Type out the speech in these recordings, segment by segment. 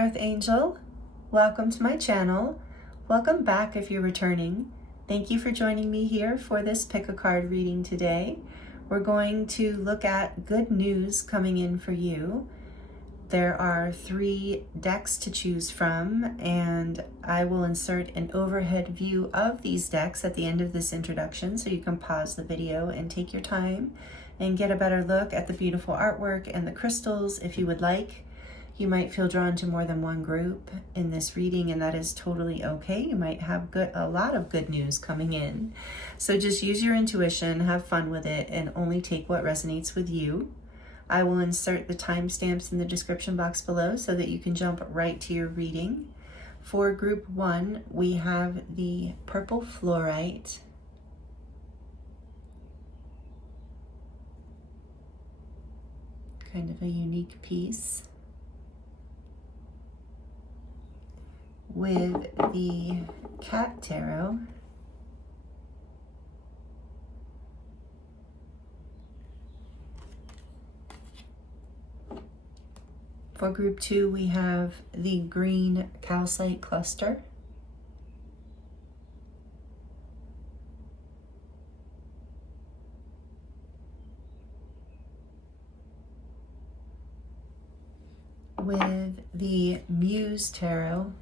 Earth Angel. Welcome to my channel. Welcome back if you're returning. Thank you for joining me here for this pick a card reading today. We're going to look at good news coming in for you. There are 3 decks to choose from, and I will insert an overhead view of these decks at the end of this introduction so you can pause the video and take your time and get a better look at the beautiful artwork and the crystals if you would like. You might feel drawn to more than one group in this reading, and that is totally okay. You might have a lot of good news coming in. So just use your intuition, have fun with it, and only take what resonates with you. I will insert the timestamps in the description box below so that you can jump right to your reading. For group 1, we have the purple fluorite. Kind of a unique piece. With the cat tarot. For group 2, we have the green calcite cluster. With the Muse tarot.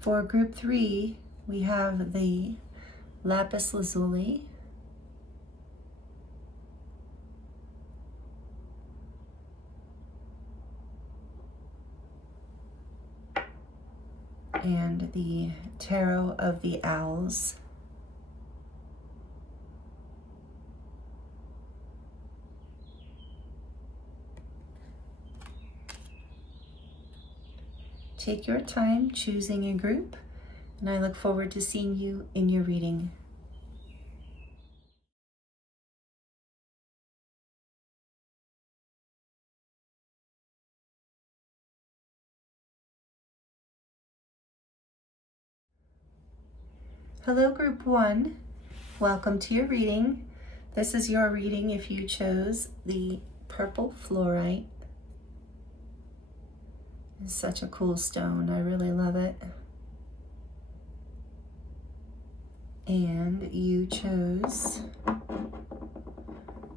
For group 3, we have the Lapis Lazuli. And the Tarot of the Owls. Take your time choosing a group, and I look forward to seeing you in your reading. Hello, group 1. Welcome to your reading. This is your reading if you chose the purple fluorite. It's such a cool stone. I really love it. And you chose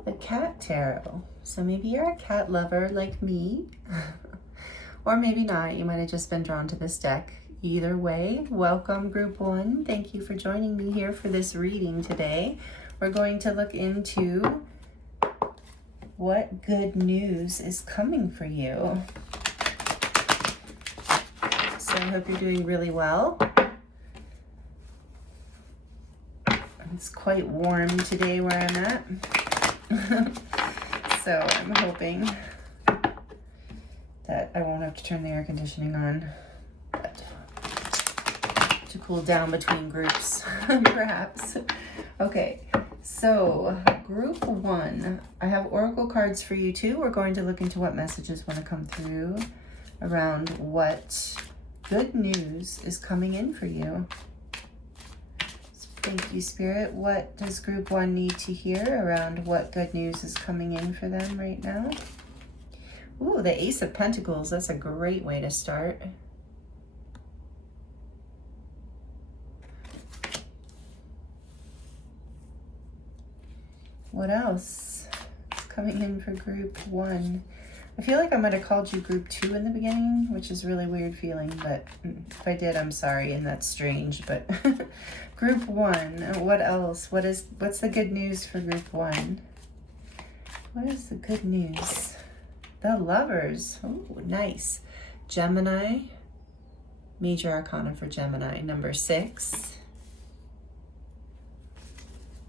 the cat tarot. So maybe you're a cat lover like me, or maybe not. You might have just been drawn to this deck. Either way, welcome group 1. Thank you for joining me here for this reading today. We're going to look into what good news is coming for you. So I hope you're doing really well. It's quite warm today where I'm at. So I'm hoping that I won't have to turn the air conditioning on, but to cool down between groups, perhaps. Okay, so group 1, I have oracle cards for you too. We're going to look into what messages want to come through around what good news is coming in for you. Thank you, Spirit. What does group 1 need to hear around what good news is coming in for them right now? Ooh, the Ace of Pentacles. That's a great way to start. What else is coming in for group 1? I feel like I might have called you group 2 in the beginning, which is a really weird feeling, but if I did, I'm sorry, and that's strange, but group 1, what else? What's the good news for group 1? What is the good news? The Lovers. Oh, nice. Gemini. Major Arcana for Gemini, number 6.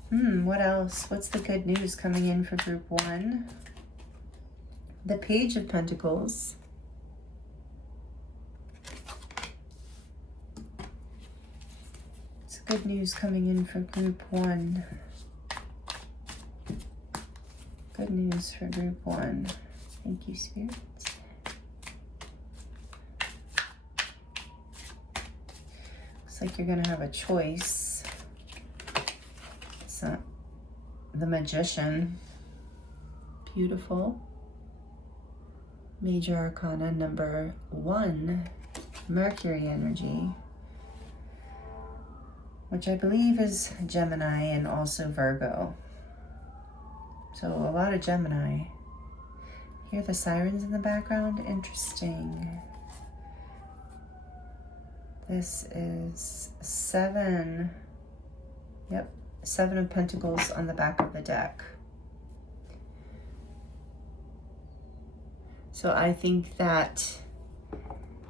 What else? What's the good news coming in for group 1? The Page of Pentacles. It's good news coming in for group 1. Good news for group 1. Thank you, Spirit. Looks like you're going to have a choice the Magician. Beautiful. Major Arcana number 1, Mercury energy, which I believe is Gemini and also Virgo. So a lot of Gemini. Hear the sirens in the background? Interesting. This is 7. Yep, 7 of Pentacles on the back of the deck. So I think that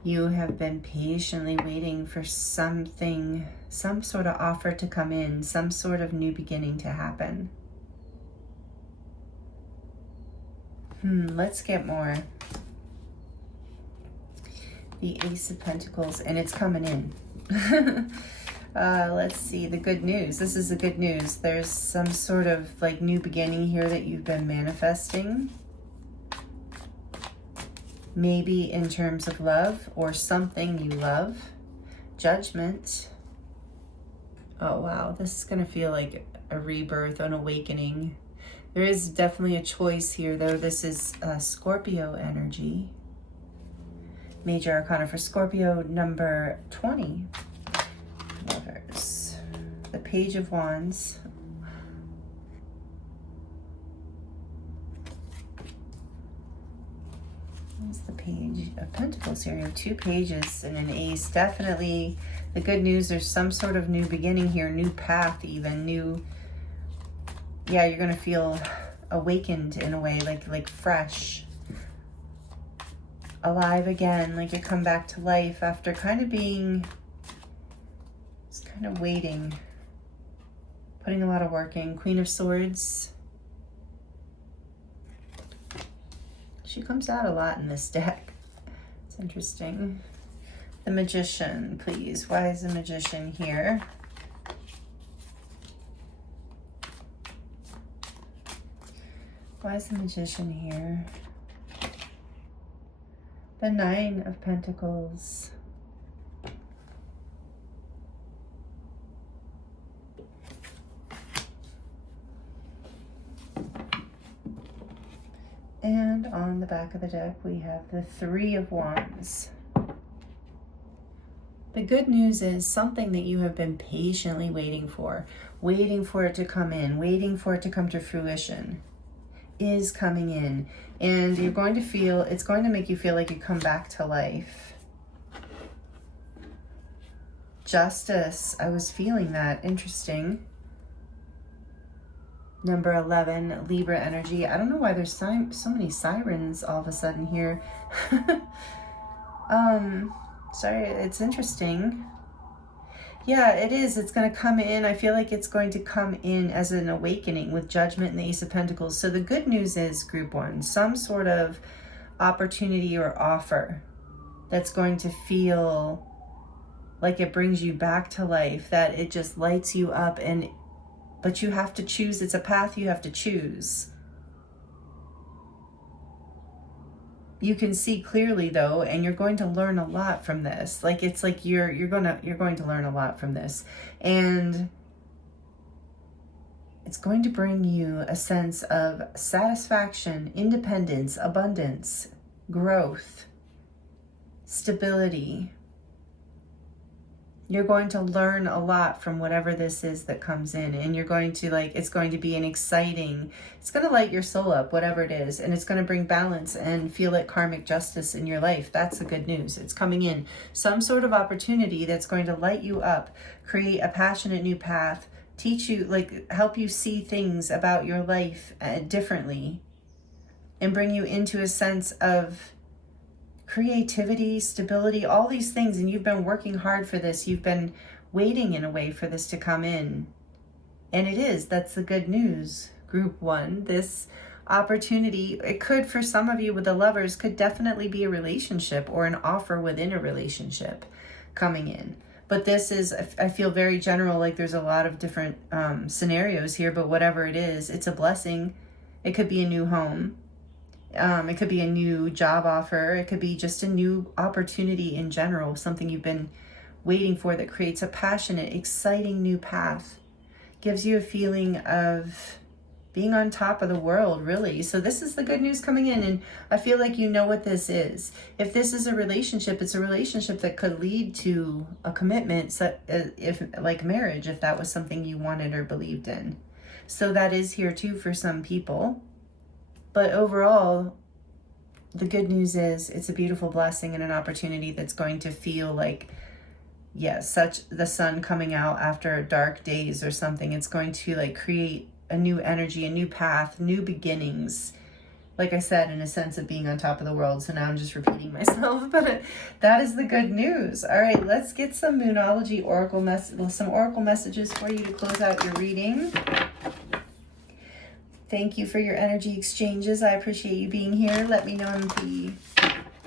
you have been patiently waiting for something, some sort of offer to come in, some sort of new beginning to happen. Let's get more. The Ace of Pentacles, and it's coming in. Let's see, the good news. This is the good news. There's some sort of like new beginning here that you've been manifesting. Maybe in terms of love or something you love. Judgment. Oh wow, this is gonna feel like a rebirth, an awakening. There is definitely a choice here though. This is Scorpio energy. Major Arcana for Scorpio number 20. Lovers. The Page of Wands. What's the Page of Pentacles here? You have 2 pages and an ace. Definitely the good news, there's some sort of new beginning here, new path even, new, yeah, you're gonna feel awakened in a way, like fresh, alive again, like you come back to life after kind of being, just kind of waiting, putting a lot of work in. Queen of Swords. She comes out a lot in this deck. It's interesting. The Magician, please. Why is the Magician here? Why is the Magician here? The 9 of Pentacles. And on the back of the deck, we have the 3 of Wands. The good news is something that you have been patiently waiting for it to come in, waiting for it to come to fruition, is coming in. And you're going to feel, it's going to make you feel like you come back to life. Justice, I was feeling that. Interesting. Number 11, Libra energy. I don't know why there's so many sirens all of a sudden here. Sorry, it's interesting. Yeah, it is. It's going to come in. I feel like it's going to come in as an awakening with Judgment and the Ace of Pentacles. So the good news is, Group 1, some sort of opportunity or offer that's going to feel like it brings you back to life, that it just lights you up, but you have to choose. It's a path you have to choose. You can see clearly though, and you're going to learn a lot from this. Like it's like you're going to learn a lot from this, and it's going to bring you a sense of satisfaction, independence, abundance, growth, stability. You're going to learn a lot from whatever this is that comes in, and you're going to it's going to be an exciting, it's going to light your soul up, whatever it is, and it's going to bring balance and feel like karmic justice in your life. That's the good news. It's coming in. Some sort of opportunity that's going to light you up, create a passionate new path, teach you, help you see things about your life differently, and bring you into a sense of creativity, stability, all these things. And you've been working hard for this. You've been waiting in a way for this to come in. And it is. That's the good news, Group 1. This opportunity, it could, for some of you with the Lovers, could definitely be a relationship or an offer within a relationship coming in. But this is, I feel very general, like there's a lot of different scenarios here, but whatever it is, it's a blessing. It could be a new home. It could be a new job offer. It could be just a new opportunity in general, something you've been waiting for that creates a passionate, exciting new path. gives you a feeling of being on top of the world, really. So this is the good news coming in, and I feel like you know what this is. If this is a relationship, it's a relationship that could lead to a commitment, so if like marriage, if that was something you wanted or believed in. So that is here too for some people. But overall, the good news is it's a beautiful blessing and an opportunity that's going to feel like, yes, such the sun coming out after dark days or something. It's going to like create a new energy, a new path, new beginnings. Like I said, in a sense of being on top of the world. So now I'm just repeating myself, but that is the good news. All right, let's get some Moonology oracle some oracle messages for you to close out your reading. Thank you for your energy exchanges. I appreciate you being here. Let me know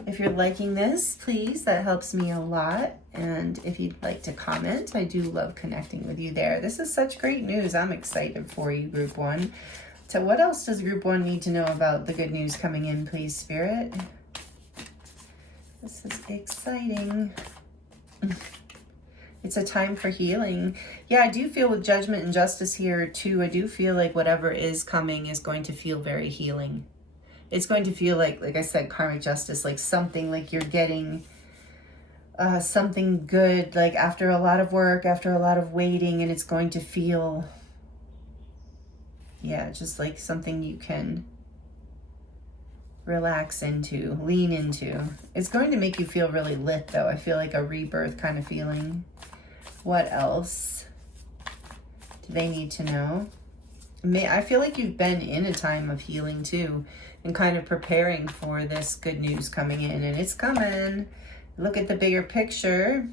if you're liking this, please. That helps me a lot. And if you'd like to comment, I do love connecting with you there. This is such great news. I'm excited for you, Group 1. So what else does Group 1 need to know about the good news coming in, please, Spirit? This is exciting. It's a time for healing. Yeah, I do feel with judgment and justice here, too. I do feel like whatever is coming is going to feel very healing. It's going to feel like I said, karmic justice, like something like you're getting something good, like after a lot of work, after a lot of waiting, and it's going to feel, yeah, just like something you can relax into, lean into. It's going to make you feel really lit, though. I feel like a rebirth kind of feeling. What else do they need to know? I feel like you've been in a time of healing, too, and kind of preparing for this good news coming in, and it's coming. Look at the bigger picture.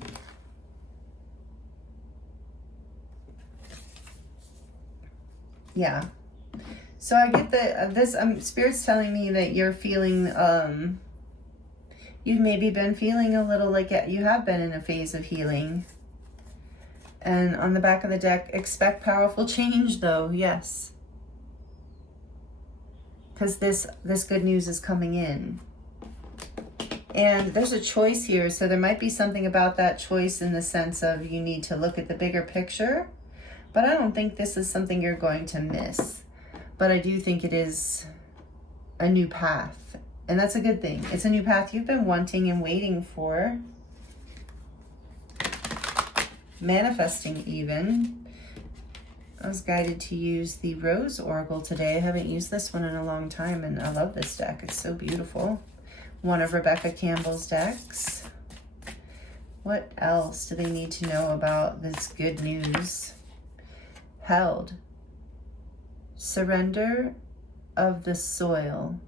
Yeah. So I get that Spirit's telling me that you're feeling, you've maybe been feeling a little like you have been in a phase of healing. And on the back of the deck, expect powerful change, though. Yes. Because this good news is coming in. And there's a choice here, so there might be something about that choice in the sense of you need to look at the bigger picture. But I don't think this is something you're going to miss. But I do think it is a new path. And that's a good thing. It's a new path you've been wanting and waiting for. Manifesting even. I was guided to use the Rose Oracle today. I haven't used this one in a long time, and I love this deck. It's so beautiful. One of Rebecca Campbell's decks. What else do they need to know about this good news? Held. Surrender of the soil.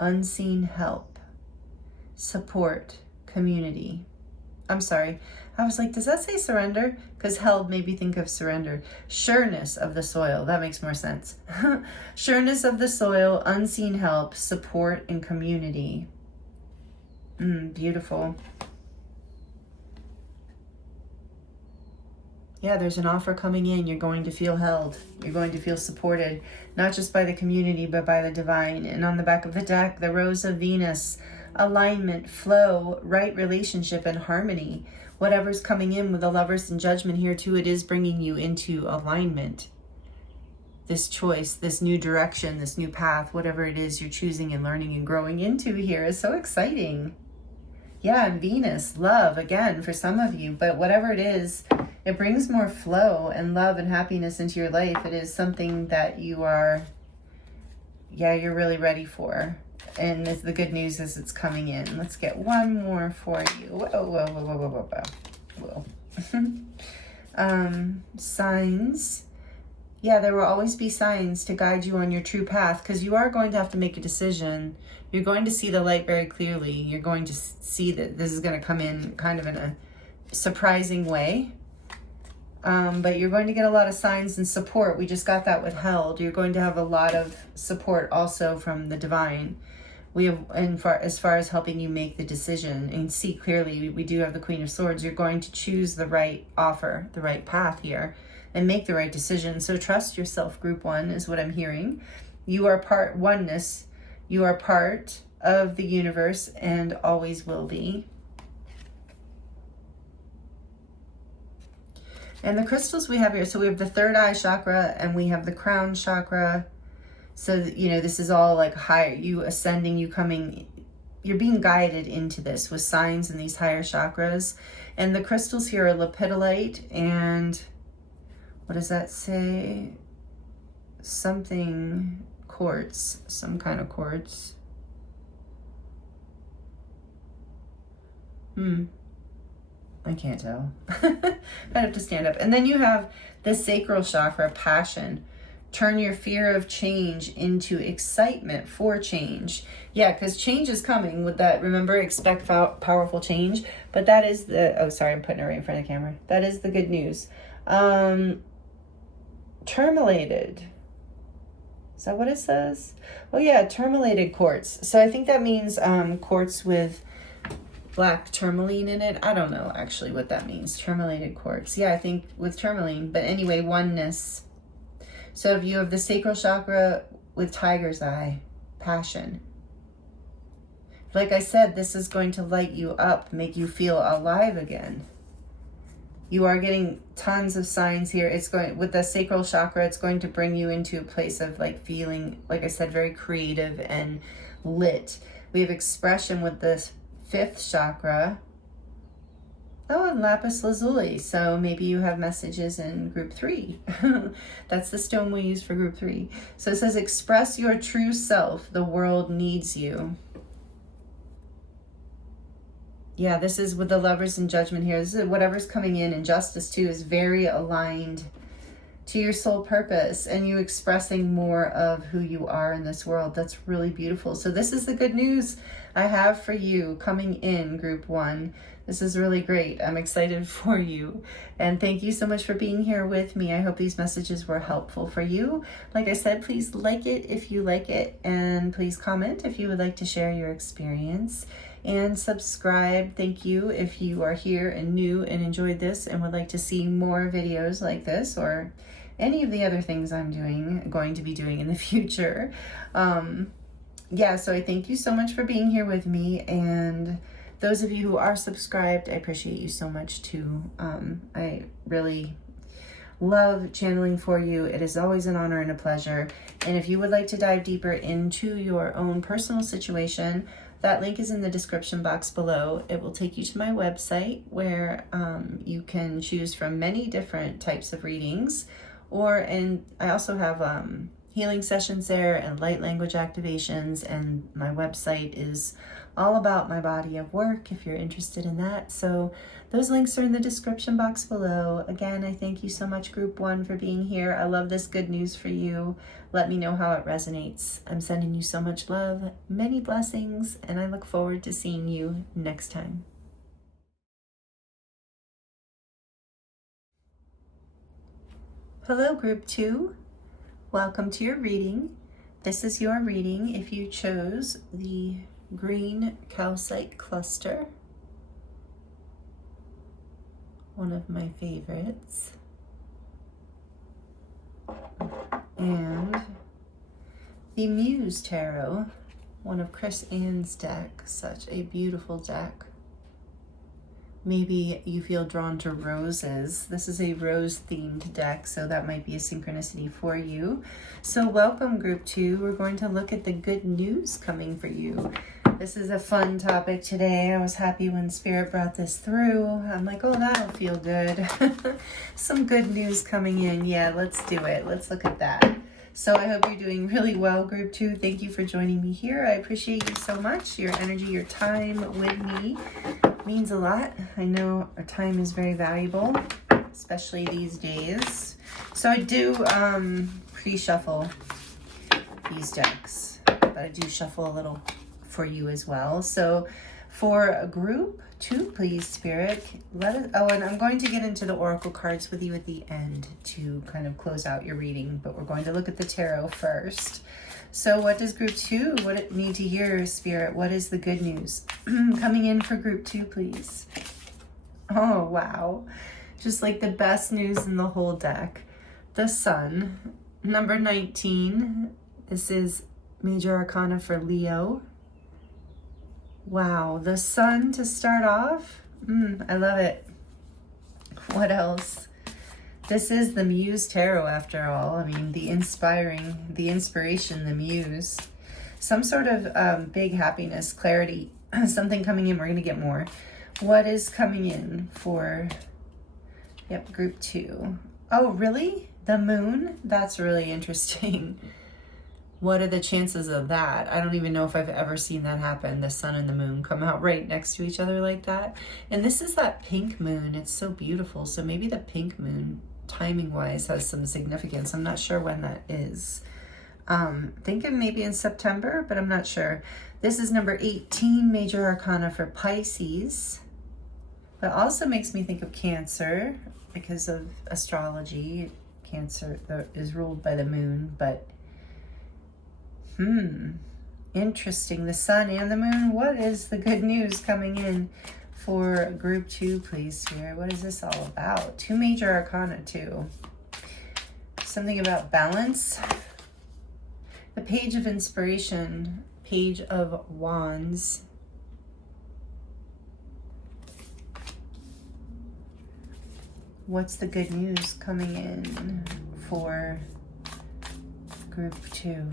Unseen help. Support. Community. I'm sorry. I was like, does that say surrender? Because held made me think of surrender. Sureness of the soil. That makes more sense. Sureness of the soil. Unseen help. Support and community. Beautiful. Yeah, there's an offer coming in. You're going to feel held. You're going to feel supported, not just by the community, but by the divine. And on the back of the deck, the Rose of Venus, alignment, flow, right relationship, and harmony. Whatever's coming in with the Lovers in Judgment here too, it is bringing you into alignment. This choice, this new direction, this new path, whatever it is you're choosing and learning and growing into here is so exciting. Yeah, and Venus, love, again, for some of you. But whatever it is, it brings more flow and love and happiness into your life. It is something that you are, you're really ready for. And the good news is it's coming in. Let's get one more for you. Whoa. Signs. Yeah, there will always be signs to guide you on your true path, because you are going to have to make a decision. You're going to see the light very clearly. You're going to see that this is going to come in kind of in a surprising way. But you're going to get a lot of signs and support. We just got that with held. You're going to have a lot of support also from the divine. We have, as far as helping you make the decision and see clearly, we do have the Queen of Swords. You're going to choose the right offer, the right path here, and make the right decision. So trust yourself, Group 1, is what I'm hearing. You are part oneness. You are part of the universe and always will be. And the crystals we have here, so we have the third eye chakra and we have the crown chakra. So, you know, this is all like higher, you ascending, you coming, you're being guided into this with signs in these higher chakras. And the crystals here are lepidolite and what does that say? Something quartz, some kind of quartz. I can't tell. I have to stand up. And then you have the sacral chakra, passion. Turn your fear of change into excitement for change. Yeah, because change is coming with that. Remember, expect powerful change. But that is the, oh, sorry, I'm putting it right in front of the camera. That is the good news. Tourmalated. Is that what it says? Oh yeah, tourmalated quartz. So I think that means quartz with black tourmaline in it. I don't know actually what that means. Tourmalated quartz. Yeah, I think with tourmaline. But anyway, oneness. So if you have the sacral chakra with tiger's eye, passion. Like I said, this is going to light you up, make you feel alive again. You are getting tons of signs here. It's going, with the sacral chakra, it's going to bring you into a place of like feeling, like I said, very creative and lit. We have expression with the fifth chakra. Oh, and Lapis Lazuli. So maybe you have messages in group 3. That's the stone we use for group 3. So it says, express your true self. The world needs you. Yeah, this is with the Lovers in Judgment here. This is whatever's coming in Justice too is very aligned to your soul purpose and you expressing more of who you are in this world. That's really beautiful. So this is the good news I have for you coming in group 1. This is really great. I'm excited for you. And thank you so much for being here with me. I hope these messages were helpful for you. Like I said, please like it if you like it. And please comment if you would like to share your experience. And subscribe. Thank you if you are here and new and enjoyed this and would like to see more videos like this or any of the other things I'm going to be doing in the future. Yeah, so I thank you so much for being here with me. And those of you who are subscribed, I appreciate you so much too. I really love channeling for you. It is always an honor and a pleasure. And if you would like to dive deeper into your own personal situation, that link is in the description box below. It will take you to my website where you can choose from many different types of readings. And I also have healing sessions there and light language activations. And my website is all about my body of work if you're interested in that. So those links are in the description box below. Again, I thank you so much, Group 1, for being here. I love this good news for you. Let me know how it resonates. I'm sending you so much love, many blessings, and I look forward to seeing you next time. Hello, Group 2. Welcome to your reading. This is your reading if you chose the green calcite cluster, one of my favorites, and the Muse Tarot, one of Chris Ann's deck. Such a beautiful deck. Maybe you feel drawn to roses. This is a rose-themed deck, so that might be a synchronicity for you. So welcome, Group 2. We're going to look at the good news coming for you. This is a fun topic today. I was happy when Spirit brought this through. I'm like, oh, that'll feel good. Some good news coming in. Yeah, let's do it. Let's look at that. So I hope you're doing really well, Group 2. Thank you for joining me here. I appreciate you so much. Your energy, your time with me means a lot. I know our time is very valuable, especially these days. So I do pre-shuffle these decks, but I do shuffle a little for you as well. So for Group 2, please, Spirit, let us, oh, and I'm going to get into the oracle cards with you at the end to kind of close out your reading, but we're going to look at the tarot first. So what does Group 2, what it need to hear, Spirit? What is the good news coming in for Group 2, please? Oh, wow. Just like the best news in the whole deck. The Sun, number 19. This is Major Arcana for Leo. Wow, the Sun to start off. I love it. What else? This is the Muse Tarot after all. I mean, the inspiration, the Muse. Some sort of big happiness, clarity, something coming in. We're going to get more. What is coming in for, yep, group 2? Oh, really? The moon? That's really interesting. What are the chances of that? I don't even know if I've ever seen that happen. The sun and the moon come out right next to each other like that. And this is that pink moon. It's so beautiful. So maybe the pink moon, timing-wise, has some significance. I'm not sure when that is. Thinking maybe in September, but I'm not sure. This is number 18, Major Arcana for Pisces. But also makes me think of Cancer because of astrology. Cancer is ruled by the moon, but interesting. The sun and the moon. What is the good news coming in for group 2, please, Spirit? What is this all about? 2 Major Arcana, too. Something about balance. The Page of Inspiration, Page of Wands. What's the good news coming in for group 2?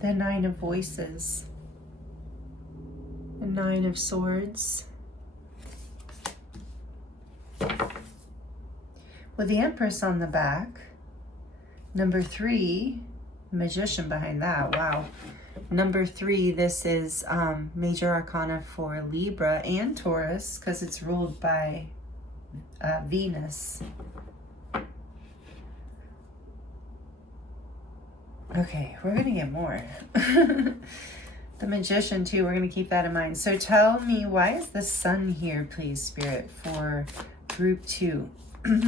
The 9 of Voices. The 9 of Swords. With the Empress on the back. Number 3, Magician behind that. Wow. Number 3, this is Major Arcana for Libra and Taurus because it's ruled by Venus. Okay, we're going to get more. The Magician, too. We're going to keep that in mind. So tell me, why is the sun here, please, Spirit, for group 2?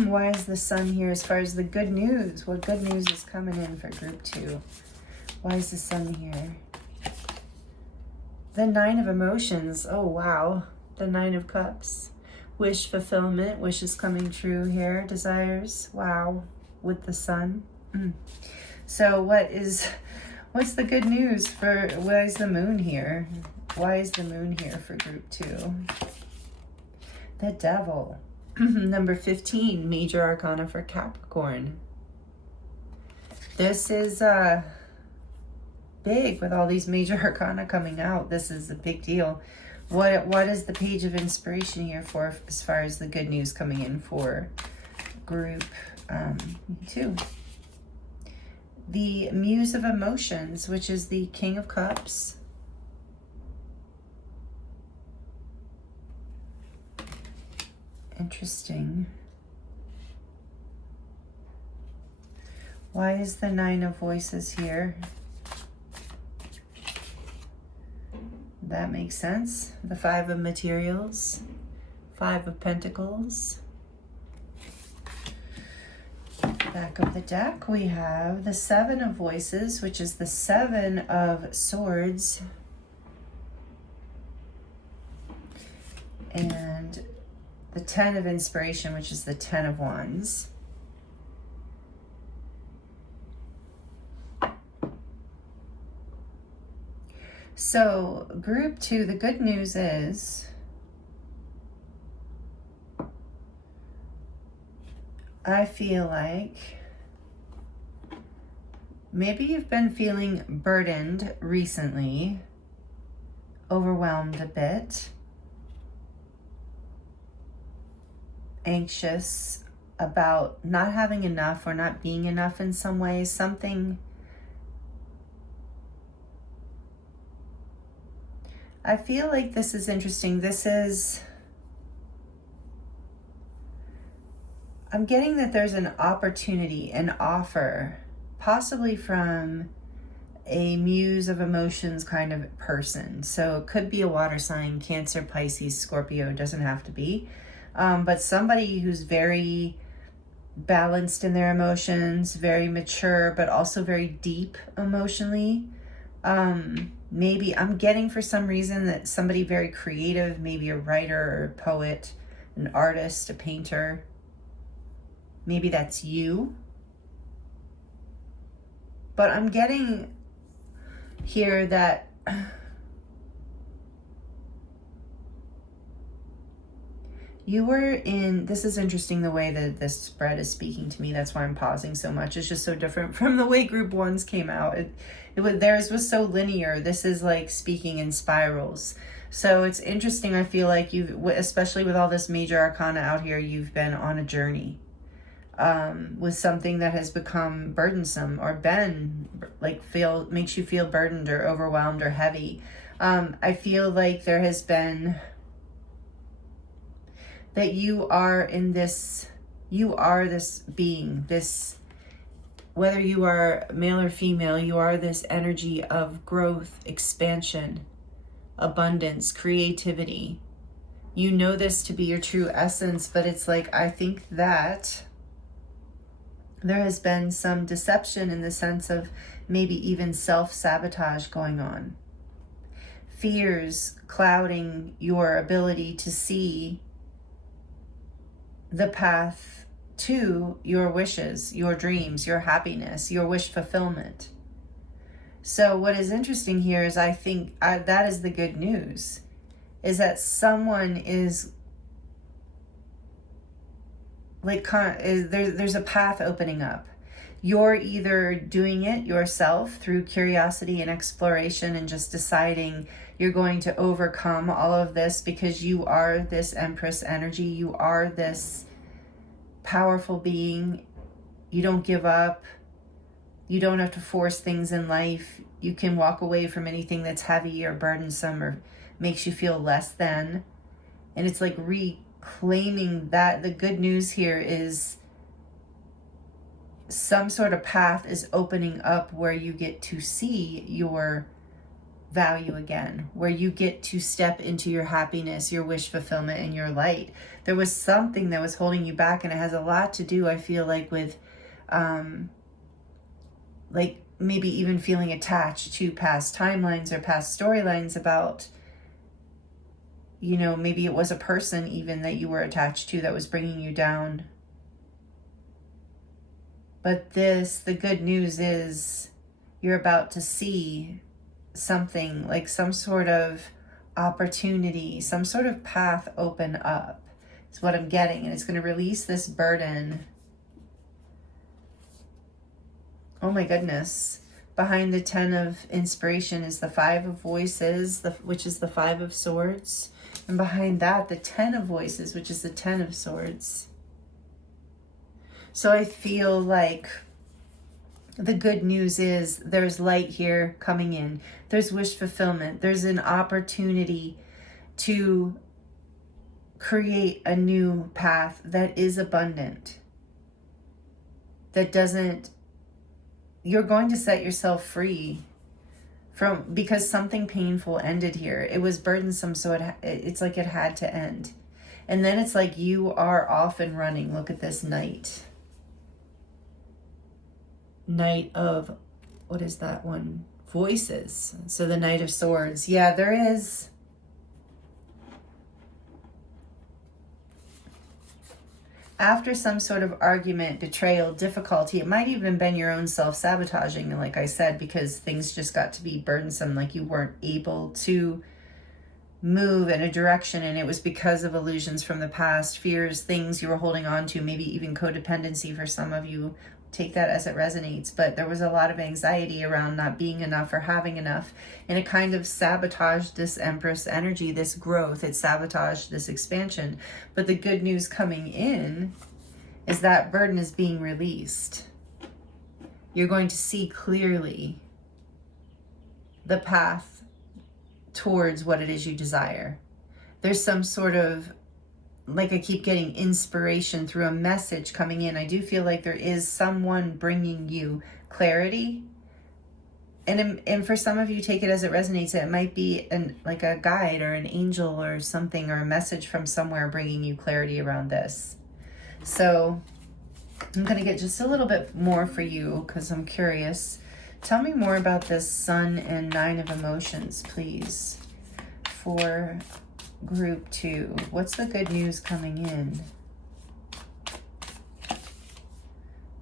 Why is the sun here as far as the good news? What good news is coming in for group 2? Why is the sun here? The 9 of Emotions. Oh, wow. The 9 of Cups. Wish fulfillment. Wishes coming true here. Desires. Wow. With the sun. So what's the good news for, why is the moon here? Why is the moon here for group 2? The Devil. Number 15, Major Arcana for Capricorn. This is big with all these Major Arcana coming out. This is a big deal. What is the Page of Inspiration here for as far as the good news coming in for group 2? The Muse of Emotions, which is the King of Cups. Interesting. Why is the 9 of Voices here? That makes sense. The 5 of Materials, 5 of Pentacles. Back of the deck, we have the 7 of Voices, which is the 7 of Swords. And the 10 of Inspiration, which is the 10 of Wands. So, group 2, the good news is I feel like maybe you've been feeling burdened recently, overwhelmed a bit, anxious about not having enough or not being enough in some ways. Something, I feel like this is interesting. This is, I'm getting that there's an opportunity, an offer, possibly from a Muse of Emotions kind of person. So it could be a water sign, Cancer, Pisces, Scorpio, doesn't have to be. But somebody who's very balanced in their emotions, very mature, but also very deep emotionally. Maybe I'm getting for some reason that somebody very creative, maybe a writer or a poet, an artist, a painter. Maybe that's you. But I'm getting here that You were in, this is interesting the way that this spread is speaking to me. That's why I'm pausing so much. It's just so different from the way group ones came out. Theirs was so linear. This is like speaking in spirals. So it's interesting. I feel like you've, especially with all this major arcana out here, you've been on a journey with something that has become burdensome or been like makes you feel burdened or overwhelmed or heavy. I feel like there has been that you are this being, this, whether you are male or female, you are this energy of growth, expansion, abundance, creativity. You know this to be your true essence, but it's like, I think that there has been some deception in the sense of maybe even self-sabotage going on. Fears clouding your ability to see the path to your wishes, your dreams, your happiness, your wish fulfillment. So what is interesting here is I think that is the good news, is that someone is like, there's a path opening up. You're either doing it yourself through curiosity and exploration and just deciding you're going to overcome all of this because you are this Empress energy. You are this powerful being. You don't give up. You don't have to force things in life. You can walk away from anything that's heavy or burdensome or makes you feel less than. And it's like reclaiming that. The good news here is some sort of path is opening up where you get to see your value again, where you get to step into your happiness, your wish fulfillment, and your light. There was something that was holding you back, and it has a lot to do, I feel like, with like maybe even feeling attached to past timelines or past storylines about, you know, maybe it was a person even that you were attached to that was bringing you down. But the good news is you're about to see something, like some sort of opportunity, some sort of path open up. It's what I'm getting. And it's going to release this burden. Oh my goodness. Behind the 10 of inspiration is the 5 of voices, which is the 5 of swords. And behind that, the 10 of voices, which is the 10 of swords. So I feel like the good news is there's light here coming in. There's wish fulfillment. There's an opportunity to create a new path that is abundant. That doesn't, you're going to set yourself free from, because something painful ended here. It was burdensome, so it's like it had to end. And then it's like you are off and running. Look at this knight. Knight of, what is that one? Voices. So the Knight of Swords. Yeah, there is. After some sort of argument, betrayal, difficulty, it might even been your own self-sabotaging, like I said, because things just got to be burdensome, like you weren't able to move in a direction, and it was because of illusions from the past, fears, things you were holding on to, maybe even codependency for some of you. Take that as it resonates, but there was a lot of anxiety around not being enough or having enough, and it kind of sabotaged this Empress energy, this growth. It sabotaged this expansion. But the good news coming in is that burden is being released. You're going to see clearly the path towards what it is you desire. There's some sort of, like I keep getting inspiration through a message coming in. I do feel like there is someone bringing you clarity. And for some of you, take it as it resonates. It might be like a guide or an angel or something, or a message from somewhere bringing you clarity around this. So I'm going to get just a little bit more for you because I'm curious. Tell me more about this Sun and 9 of Emotions, please, for Group 2. What's the good news coming in?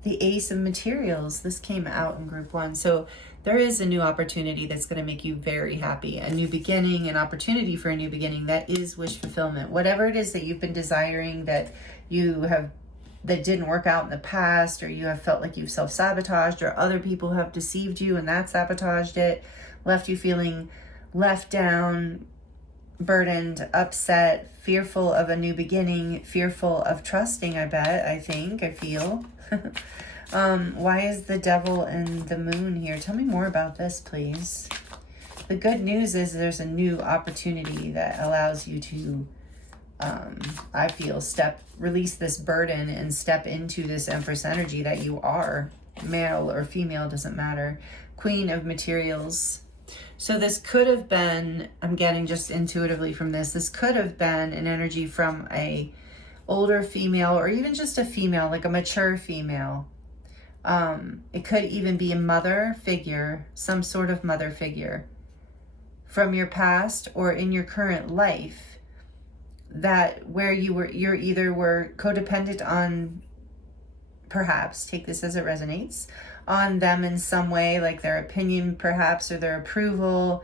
The Ace of Materials. This came out in Group 1. So there is a new opportunity that's going to make you very happy. A new beginning, an opportunity for a new beginning. That is wish fulfillment. Whatever it is that you've been desiring that didn't work out in the past, or you have felt like you've self-sabotaged, or other people have deceived you and that sabotaged it, left you feeling left down, burdened, upset, fearful of a new beginning, fearful of trusting, I feel. Why is the devil and the moon here? Tell me more about this, please. The good news is there's a new opportunity that allows you to, I feel, release this burden and step into this Empress energy that you are. Male or female, doesn't matter. Queen of Materials. So this could have been, I'm getting just intuitively from this could have been an energy from a older female, or even just a female, like a mature female. It could even be a mother figure, some sort of mother figure from your past or in your current life, that where you're either were codependent on, perhaps, take this as it resonates, on them in some way, like their opinion perhaps, or their approval,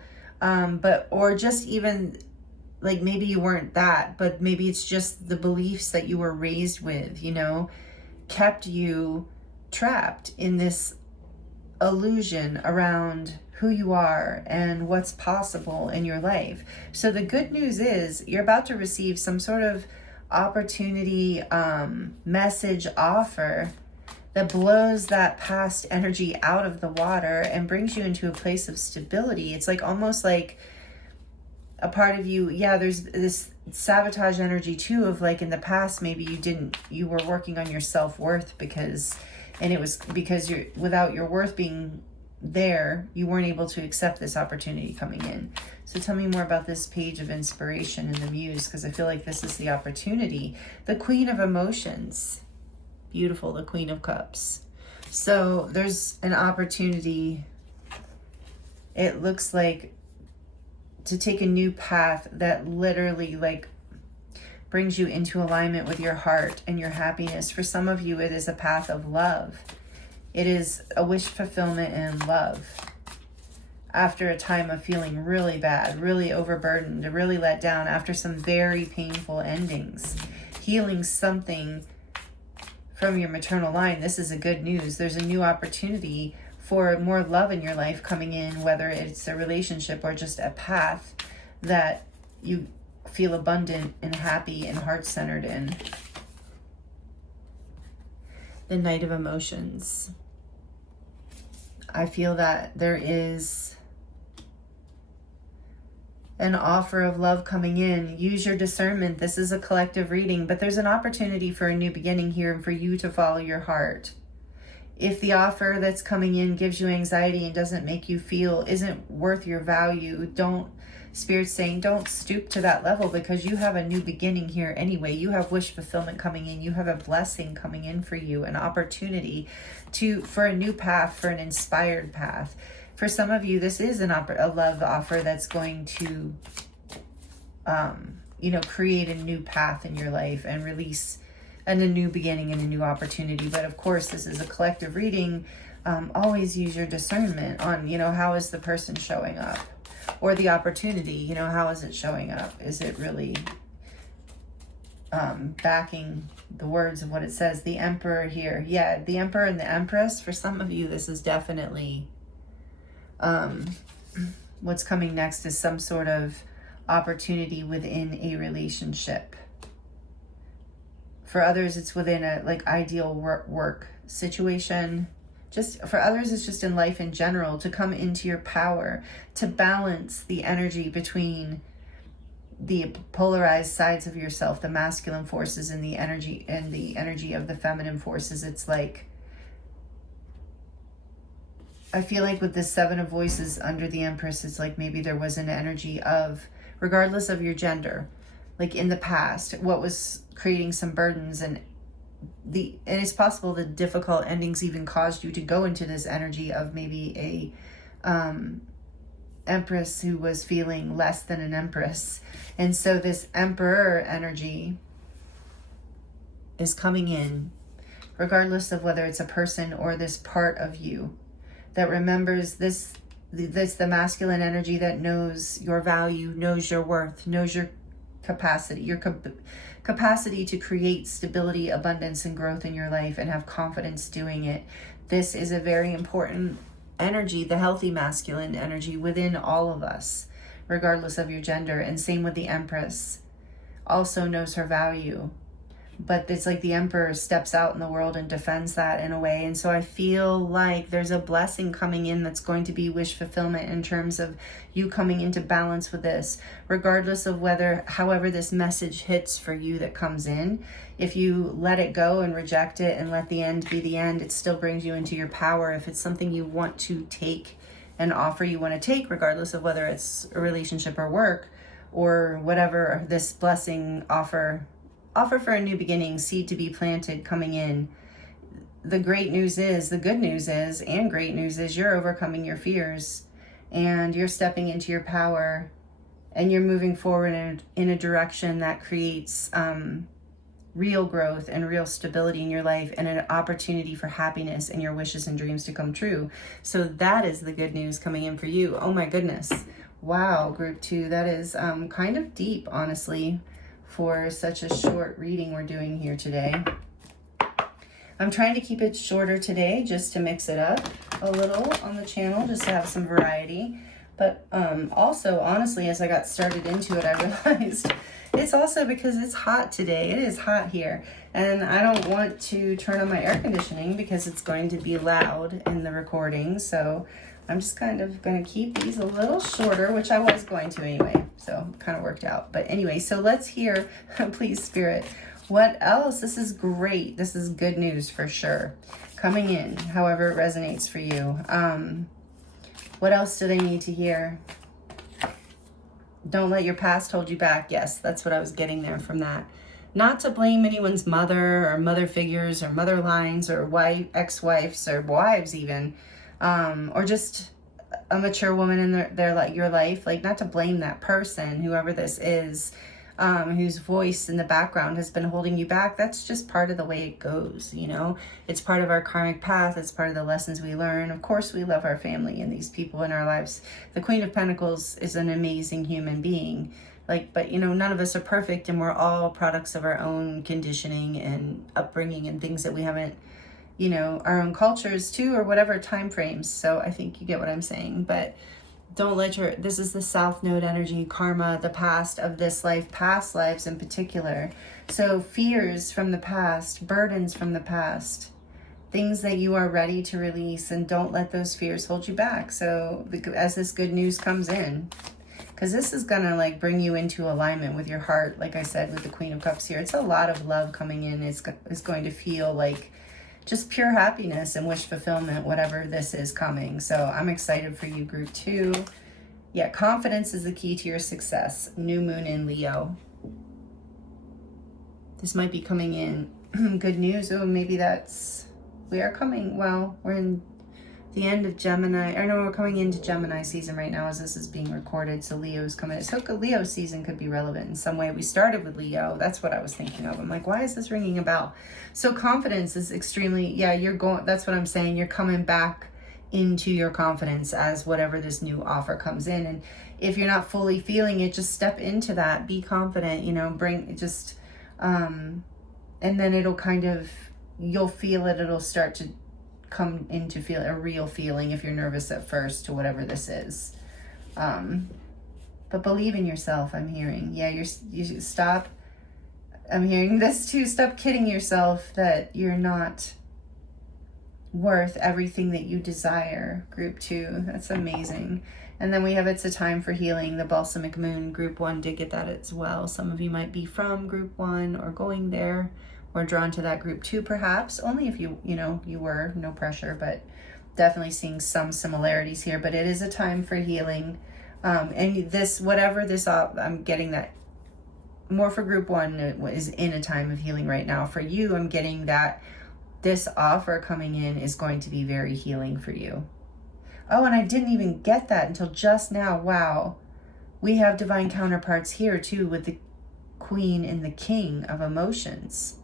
or just even like maybe you weren't that, but maybe it's just the beliefs that you were raised with, kept you trapped in this illusion around who you are and what's possible in your life. So the good news is you're about to receive some sort of opportunity, message, offer that blows that past energy out of the water and brings you into a place of stability. It's like almost like a part of you, there's this sabotage energy too, of like in the past maybe you were working on your self-worth because you're, without your worth being there, you weren't able to accept this opportunity coming in. So tell me more about this page of inspiration in the Muse, because I feel like this is the opportunity. The Queen of Emotions. Beautiful, the Queen of Cups. So there's an opportunity, it looks like, to take a new path that literally like brings you into alignment with your heart and your happiness. For some of you, it is a path of love. It is a wish fulfillment and love. After a time of feeling really bad, really overburdened, really let down, after some very painful endings, healing something from your maternal line, this is a good news. There's a new opportunity for more love in your life coming in, whether it's a relationship or just a path that you feel abundant and happy and heart-centered in. The Knight of Emotions. I feel that there is an offer of love coming in. Use your discernment. This is a collective reading, but there's an opportunity for a new beginning here and for you to follow your heart. If the offer that's coming in gives you anxiety and doesn't make you feel, isn't worth your value, Spirit's saying don't stoop to that level, because you have a new beginning here anyway. You have wish fulfillment coming in. You have a blessing coming in for you, an opportunity for a new path, for an inspired path. For some of you, this is a love offer that's going to, create a new path in your life and release a new beginning and a new opportunity. But of course, this is a collective reading. Always use your discernment on, how is the person showing up? Or the opportunity, how is it showing up? Is it really backing the words of what it says? The Emperor here. Yeah, the Emperor and the Empress. For some of you, this is definitely what's coming next is some sort of opportunity within a relationship. For others, it's within a ideal work situation. Just for others, it's just in life in general, to come into your power, to balance the energy between the polarized sides of yourself, the masculine forces and the energy of the feminine forces. It's like, I feel like with the Seven of Voices under the Empress, it's like maybe there was an energy of, regardless of your gender, like in the past, what was creating some burdens, and it's possible the difficult endings even caused you to go into this energy of maybe a empress who was feeling less than an empress. And so this Emperor energy is coming in, regardless of whether it's a person or this part of you. that remembers this the masculine energy that knows your value, knows your worth, knows your capacity, capacity to create stability, abundance, and growth in your life and have confidence doing it. This is a very important energy, the healthy masculine energy within all of us, regardless of your gender. And same with the Empress, also knows her value. But it's like the Emperor steps out in the world and defends that in a way. And so I feel like there's a blessing coming in that's going to be wish fulfillment in terms of you coming into balance with this, regardless of however this message hits for you that comes in. If you let it go and reject it and let the end be the end, it still brings you into your power. If it's something you want to take, an offer you want to take, regardless of whether it's a relationship or work or whatever, this blessing offer for a new beginning, seed to be planted coming in. The good news is, and great news is, you're overcoming your fears and you're stepping into your power and you're moving forward in a direction that creates real growth and real stability in your life and an opportunity for happiness and your wishes and dreams to come true. So that is the good news coming in for you. Oh my goodness. Wow, group 2, that is kind of deep, honestly, for such a short reading we're doing here today. I'm trying to keep it shorter today just to mix it up a little on the channel, just to have some variety. But also, honestly, as I got started into it, I realized it's also because it's hot today. It is hot here. And I don't want to turn on my air conditioning because it's going to be loud in the recording. So I'm just kind of going to keep these a little shorter, which I was going to anyway. So it kind of worked out. But anyway, so let's hear, please, Spirit, what else? This is great. This is good news for sure. Coming in, however it resonates for you. What else do they need to hear? Don't let your past hold you back. Yes, that's what I was getting there from that. Not to blame anyone's mother or mother figures or mother lines or ex-wives or wives even. Or just a mature woman in your life, like not to blame that person, whoever this is, whose voice in the background has been holding you back. That's just part of the way it goes, you know. It's part of our karmic path. It's part of the lessons we learn. Of course, we love our family and these people in our lives. The Queen of Pentacles is an amazing human being. But you know, none of us are perfect, and we're all products of our own conditioning and upbringing and things that we haven't, you know, our own cultures too, or whatever time frames. So I think you get what I'm saying. But don't let this is the South Node energy, karma, the past of this life, past lives in particular. So fears from the past, burdens from the past, things that you are ready to release, and don't let those fears hold you back. So as this good news comes in, because this is gonna like bring you into alignment with your heart. Like I said, with the Queen of Cups here, it's a lot of love coming in. It's going to feel like just pure happiness and wish fulfillment, whatever this is coming. So I'm excited for you, group 2. Yeah, confidence is the key to your success. New moon in Leo. This might be coming in. Good news. Oh, maybe we are coming. Well, we're in the end of Gemini. I know we're coming into Gemini season right now as this is being recorded. So Leo's coming. So Leo season could be relevant in some way. We started with Leo. That's what I was thinking of. I'm like, why is this ringing a bell? So confidence is extremely, that's what I'm saying. You're coming back into your confidence as whatever this new offer comes in. And if you're not fully feeling it, just step into that. Be confident, you know, and then it'll kind of, you'll feel it. It'll start to come into feel a real feeling if you're nervous at first to whatever this is. But believe in yourself, I'm hearing. Yeah, you stop. I'm hearing this too. Stop kidding yourself that you're not worth everything that you desire. Group 2, that's amazing. And then we have It's a Time for Healing, the Balsamic Moon. Group 1 did get that as well. Some of you might be from Group 1 or going there, or drawn to that Group 2 perhaps, only if you were, no pressure, but definitely seeing some similarities here. But it is a time for healing. And this, I'm getting that more for Group 1 is in a time of healing right now. For you, I'm getting that this offer coming in is going to be very healing for you. Oh, and I didn't even get that until just now. Wow. We have divine counterparts here too, with the Queen and the King of Emotions.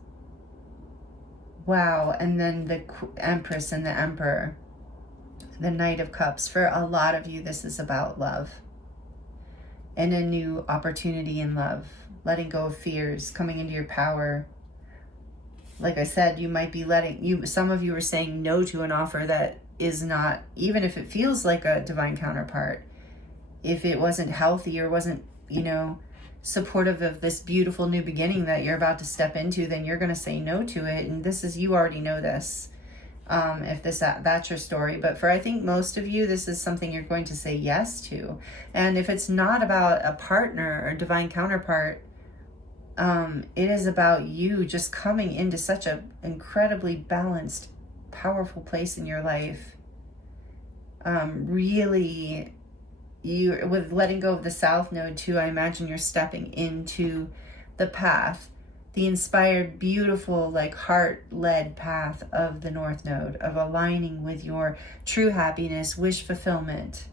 Wow. And then the Empress and the Emperor. the Knight of Cups. For a lot of you, this is about love and a new opportunity in love, letting go of fears, coming into your power. Like I said, you might be some of you are saying no to an offer that is not, even if it feels like a divine counterpart, if it wasn't healthy or wasn't, you know, supportive of this beautiful new beginning that you're about to step into, then you're going to say no to it. And this is, you already know this, if that's your story. But for, I think most of you, this is something you're going to say yes to. And if it's not about a partner or divine counterpart, it is about you just coming into such an incredibly balanced, powerful place in your life. Really, you, with letting go of the South Node too, I imagine you're stepping into the path, the inspired, beautiful, like heart-led path of the North Node, of aligning with your true happiness, wish fulfillment,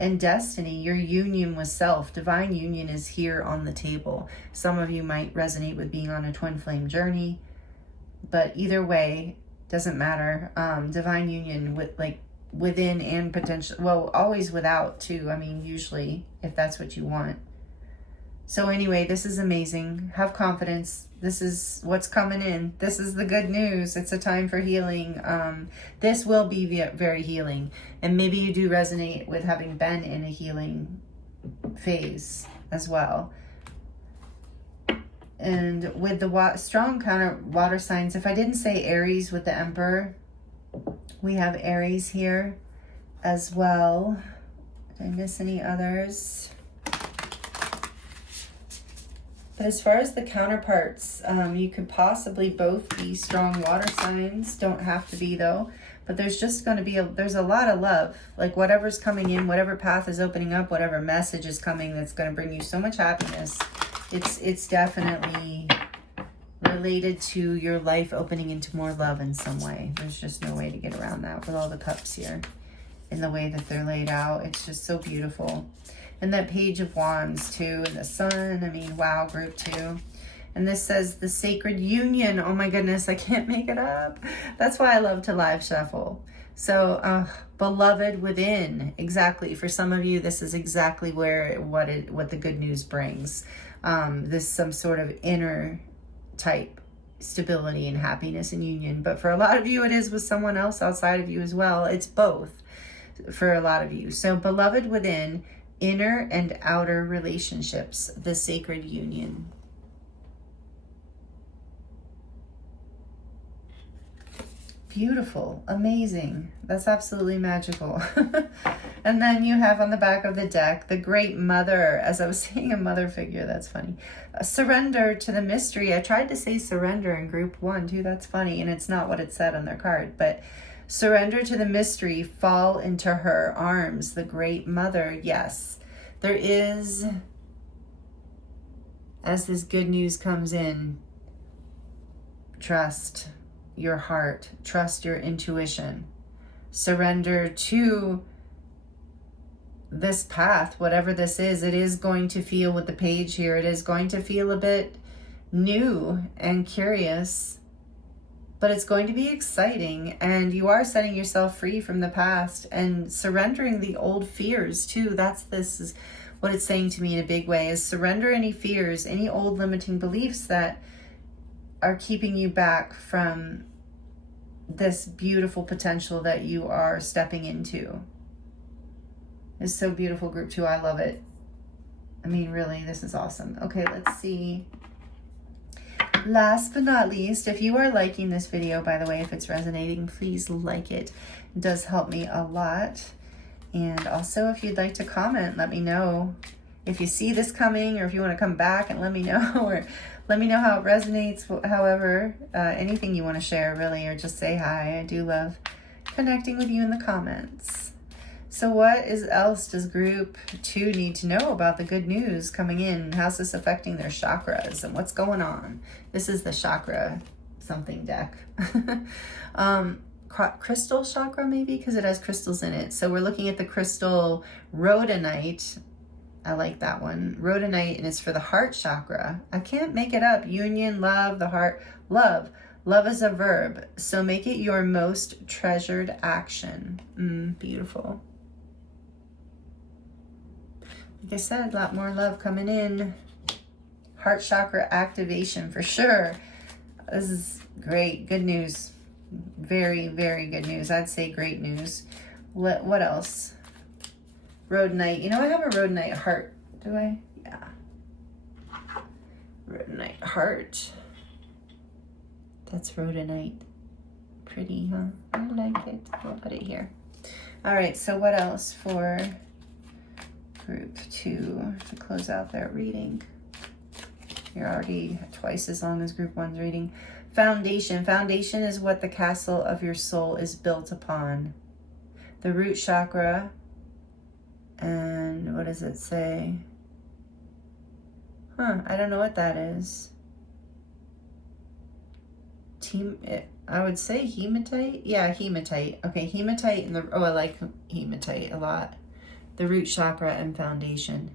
and destiny, your union with self. Divine union is here on the table. Some of you might resonate with being on a twin flame journey, but either way, doesn't matter. Divine union with, like, within and potential, well, always without too. I mean, usually, if that's what you want. So anyway, this is amazing. Have confidence. This is what's coming in. This is the good news. It's a time for healing. This will be very healing. And maybe you do resonate with having been in a healing phase as well. And with the strong counter water signs, if I didn't say Aries with the Emperor, we have Aries here as well. Did I miss any others? But as far as the counterparts, you could possibly both be strong water signs. Don't have to be though. But there's just going to be, there's a lot of love. Like whatever's coming in, whatever path is opening up, whatever message is coming that's going to bring you so much happiness. It's definitely related to your life opening into more love in some way. There's just no way to get around that with all the cups here. In the way that they're laid out, it's just so beautiful. And that Page of Wands too, and the Sun, I mean, wow, group 2. And this says the sacred union. Oh my goodness, I can't make it up. That's why I love to live shuffle. So, beloved within, exactly. For some of you, this is exactly where what the good news brings. This some sort of inner type stability and happiness and union. But for a lot of you, it is with someone else outside of you as well. It's both for a lot of you. So, beloved within, inner and outer relationships, the sacred union. Beautiful, amazing. That's absolutely magical. And then you have on the back of the deck, the Great Mother. As I was saying, a mother figure, that's funny. Surrender to the mystery. I tried to say surrender in group 1 too, that's funny, and it's not what it said on their card, but surrender to the mystery, fall into her arms, the Great Mother. Yes, there is, as this good news comes in, trust your heart, trust your intuition, surrender to this path, whatever this is. It is going to feel, with the page here, it is going to feel a bit new and curious, but it's going to be exciting, and you are setting yourself free from the past and surrendering the old fears too. This is what it's saying to me in a big way, is surrender any fears, any old limiting beliefs that are keeping you back from this beautiful potential that you are stepping into. It's so beautiful, group 2. I love it. I mean, really, this is awesome. Okay, let's see. Last but not least, if you are liking this video, by the way, if it's resonating, please like it. It does help me a lot. And also, if you'd like to comment, let me know if you see this coming, or if you want to come back and let me know, or let me know how it resonates. However, anything you want to share, really, or just say hi. I do love connecting with you in the comments. So what else does group 2 need to know about the good news coming in? How's this affecting their chakras and what's going on? This is the chakra something deck. Crystal chakra, maybe, because it has crystals in it. So we're looking at the crystal rhodonite. I like that one. Rhodonite, and it's for the heart chakra. I can't make it up. Union, love, the heart, love Love is a verb, so make it your most treasured action. Beautiful. Like I said, a lot more love coming in. Heart chakra activation for sure. This is great. Good news. Very, very good news. I'd say great news. What else? Rhodonite. You know, I have a rhodonite heart. Do I? Yeah. Rhodonite heart. That's rhodonite. Pretty, huh? I like it. I'll put it here. All right, so what else for group 2 to close out their reading? You're already twice as long as group 1's reading. Foundation. Foundation is what the castle of your soul is built upon. The root chakra. And what does it say? I don't know what that is. I would say hematite. Yeah, hematite. Okay, hematite and I like hematite a lot. The root chakra and foundation.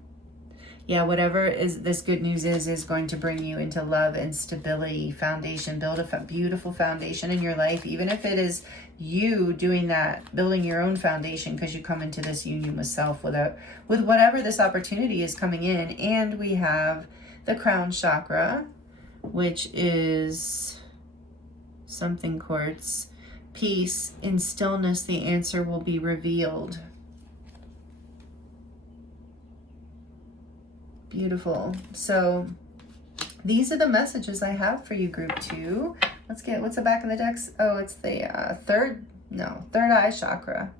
Yeah, whatever this good news is going to bring you into love and stability. Foundation. Build a beautiful foundation in your life, even if it is you doing that, building your own foundation, because you come into this union with self with whatever this opportunity is coming in. And we have the crown chakra, which is something quartz. Peace. In stillness, the answer will be revealed. Beautiful. So these are the messages I have for you, group 2. Let's get, what's the back of the decks? Oh, it's the third eye chakra.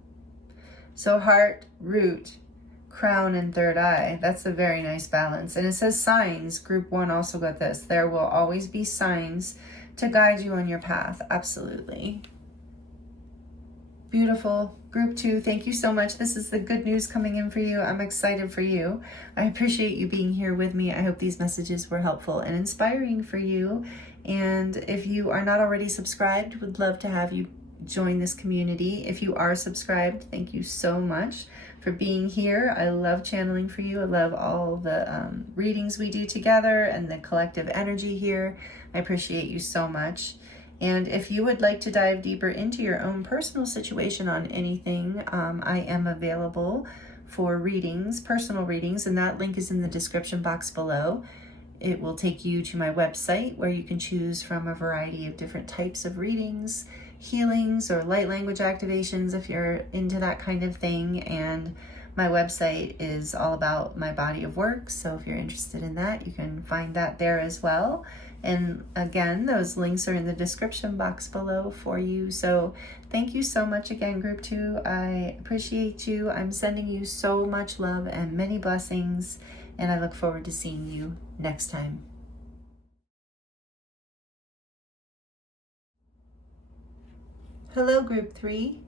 So heart, root, crown, and third eye. That's a very nice balance. And it says signs. Group 1 also got this. There will always be signs to guide you on your path. Absolutely. Beautiful. Group 2, thank you so much. This is the good news coming in for you. I'm excited for you. I appreciate you being here with me. I hope these messages were helpful and inspiring for you. And if you are not already subscribed, would love to have you join this community. If you are subscribed, thank you so much for being here. I love channeling for you. I love all the readings we do together and the collective energy here. I appreciate you so much. And if you would like to dive deeper into your own personal situation on anything, I am available for readings, personal readings, and that link is in the description box below. It will take you to my website where you can choose from a variety of different types of readings, healings, or light language activations if you're into that kind of thing. And my website is all about my body of work, so if you're interested in that, you can find that there as well. And again, those links are in the description box below for you. So thank you so much again, group 2. I appreciate you. I'm sending you so much love and many blessings, and I look forward to seeing you next time. Hello, group 3.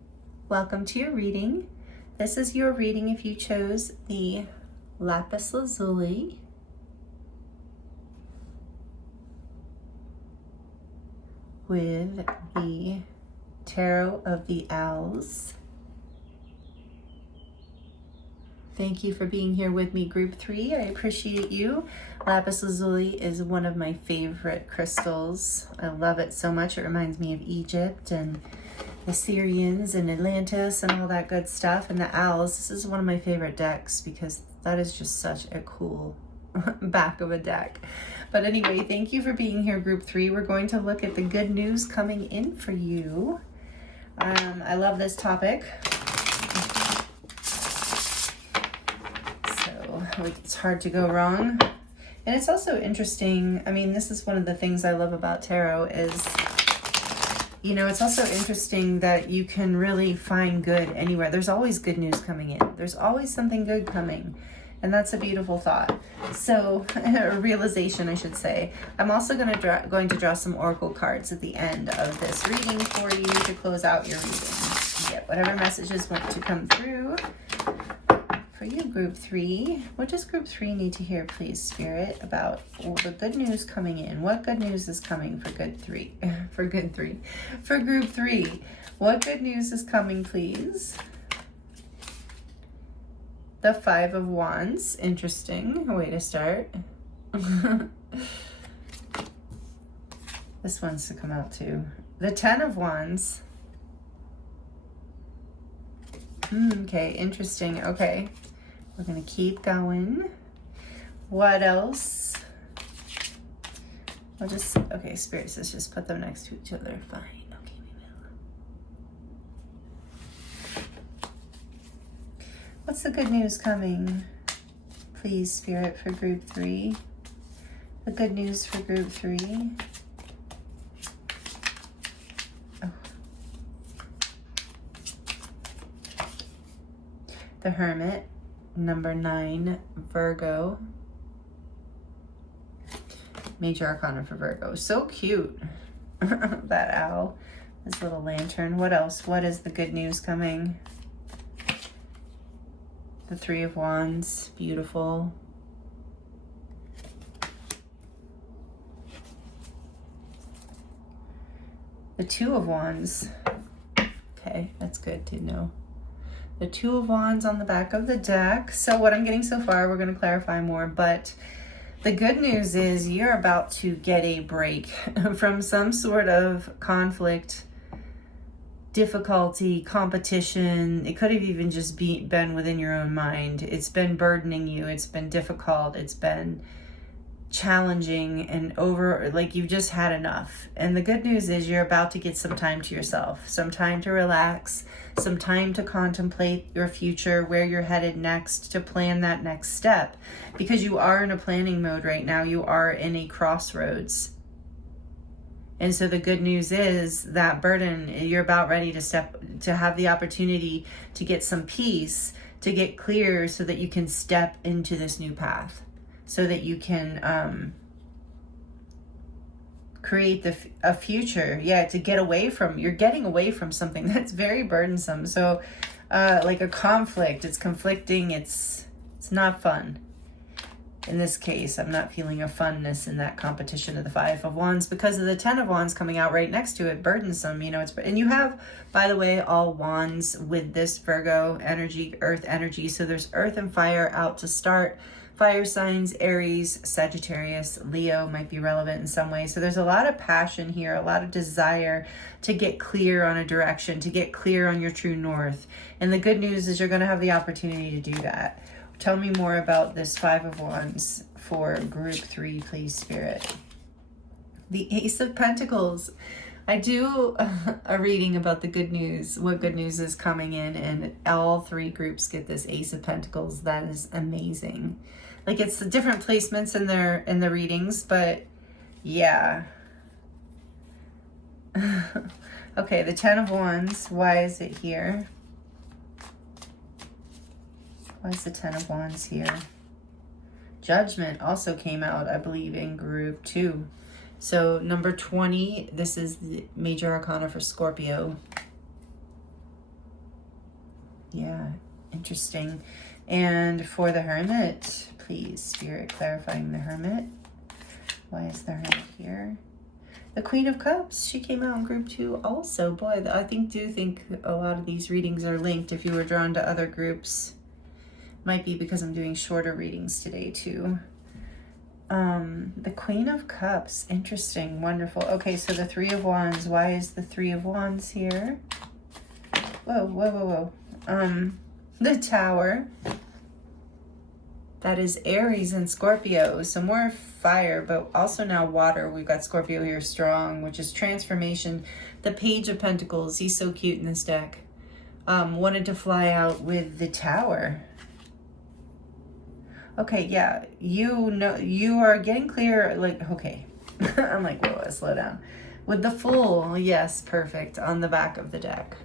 Welcome to your reading. This is your reading if you chose the Lapis Lazuli. With the Tarot of the Owls. Thank you for being here with me, group 3. I appreciate you. Lapis Lazuli is one of my favorite crystals. I love it so much. It reminds me of Egypt and the Syrians and Atlantis and all that good stuff. And the owls, this is one of my favorite decks because that is just such a cool back of a deck. But anyway, thank you for being here, group 3. We're going to look at the good news coming in for you. I love this topic. So it's hard to go wrong. And it's also interesting. I mean, this is one of the things I love about tarot is, you know, it's also interesting that you can really find good anywhere. There's always good news coming in. There's always something good coming. And that's a beautiful thought. So, a realization, I should say. I'm also going to draw some oracle cards at the end of this reading for you to close out your reading. Get whatever messages want to come through for you, group 3. What does group 3 need to hear, please, Spirit, about the good news coming in? What good news is coming for good 3? For group 3. What good news is coming, please? The 5 of Wands. Interesting way to start. The This one's to come out too. The 10 of Wands. Okay, interesting. Okay, we're going to keep going. What else? I'll just, okay, spirits, let's just put them next to each other. Fine. Okay, we will. What's the good news coming? Please, Spirit, for group 3. The good news for group 3. Oh. The Hermit, number 9, Virgo. Major Arcana for Virgo. So cute. That owl. This little lantern. What else? What is the good news coming? The 3 of Wands. Beautiful. The 2 of Wands. Okay, that's good to know. The 2 of Wands on the back of the deck. So what I'm getting so far, we're going to clarify more, but the good news is you're about to get a break from some sort of conflict, difficulty, competition. It could have even just been within your own mind. It's been burdening you. It's been difficult. It's been challenging and over, like you've just had enough. And the good news is you're about to get some time to yourself, some time to relax, some time to contemplate your future, where you're headed next, to plan that next step, because you are in a planning mode right now. You are in a crossroads. And so the good news is that burden, you're about ready to have the opportunity to get some peace, to get clear so that you can step into this new path, so that you can create a future. Yeah, to get away from, you're getting away from something that's very burdensome. So like a conflict, it's conflicting, it's not fun. In this case, I'm not feeling a funness in that competition of the 5 of Wands because of the 10 of Wands coming out right next to it, burdensome, you know. And you have, by the way, all wands with this Virgo energy, earth energy. So there's earth and fire out to start. Fire signs, Aries, Sagittarius, Leo might be relevant in some way. So there's a lot of passion here, a lot of desire to get clear on a direction, to get clear on your true north. And the good news is you're going to have the opportunity to do that. Tell me more about this 5 of Wands for group 3, please, Spirit. The Ace of Pentacles. I do a reading about the good news, what good news is coming in, and all 3 groups get this Ace of Pentacles. That is amazing. Like, it's the different placements in the readings, but yeah. Okay, the 10 of Wands. Why is it here? Why is the 10 of Wands here? Judgment also came out, I believe, in group 2. So number 20, this is the Major Arcana for Scorpio. Yeah, interesting. And for the Hermit, please, Spirit, clarifying the Hermit. Why is the Hermit here? The Queen of Cups, she came out in group 2 also. Boy, I do think a lot of these readings are linked if you were drawn to other groups. Might be because I'm doing shorter readings today too. The Queen of Cups, interesting, wonderful. Okay, so the 3 of Wands. Why is the 3 of Wands here? Whoa, whoa, whoa, whoa. The Tower. That is Aries and Scorpio. So more fire, but also now water. We've got Scorpio here strong, which is transformation. The Page of Pentacles. He's so cute in this deck. Wanted to fly out with the Tower. Okay, yeah, you know, you are getting clear, like, okay. I'm like, whoa, slow down. With the Fool, yes, perfect, on the back of the deck.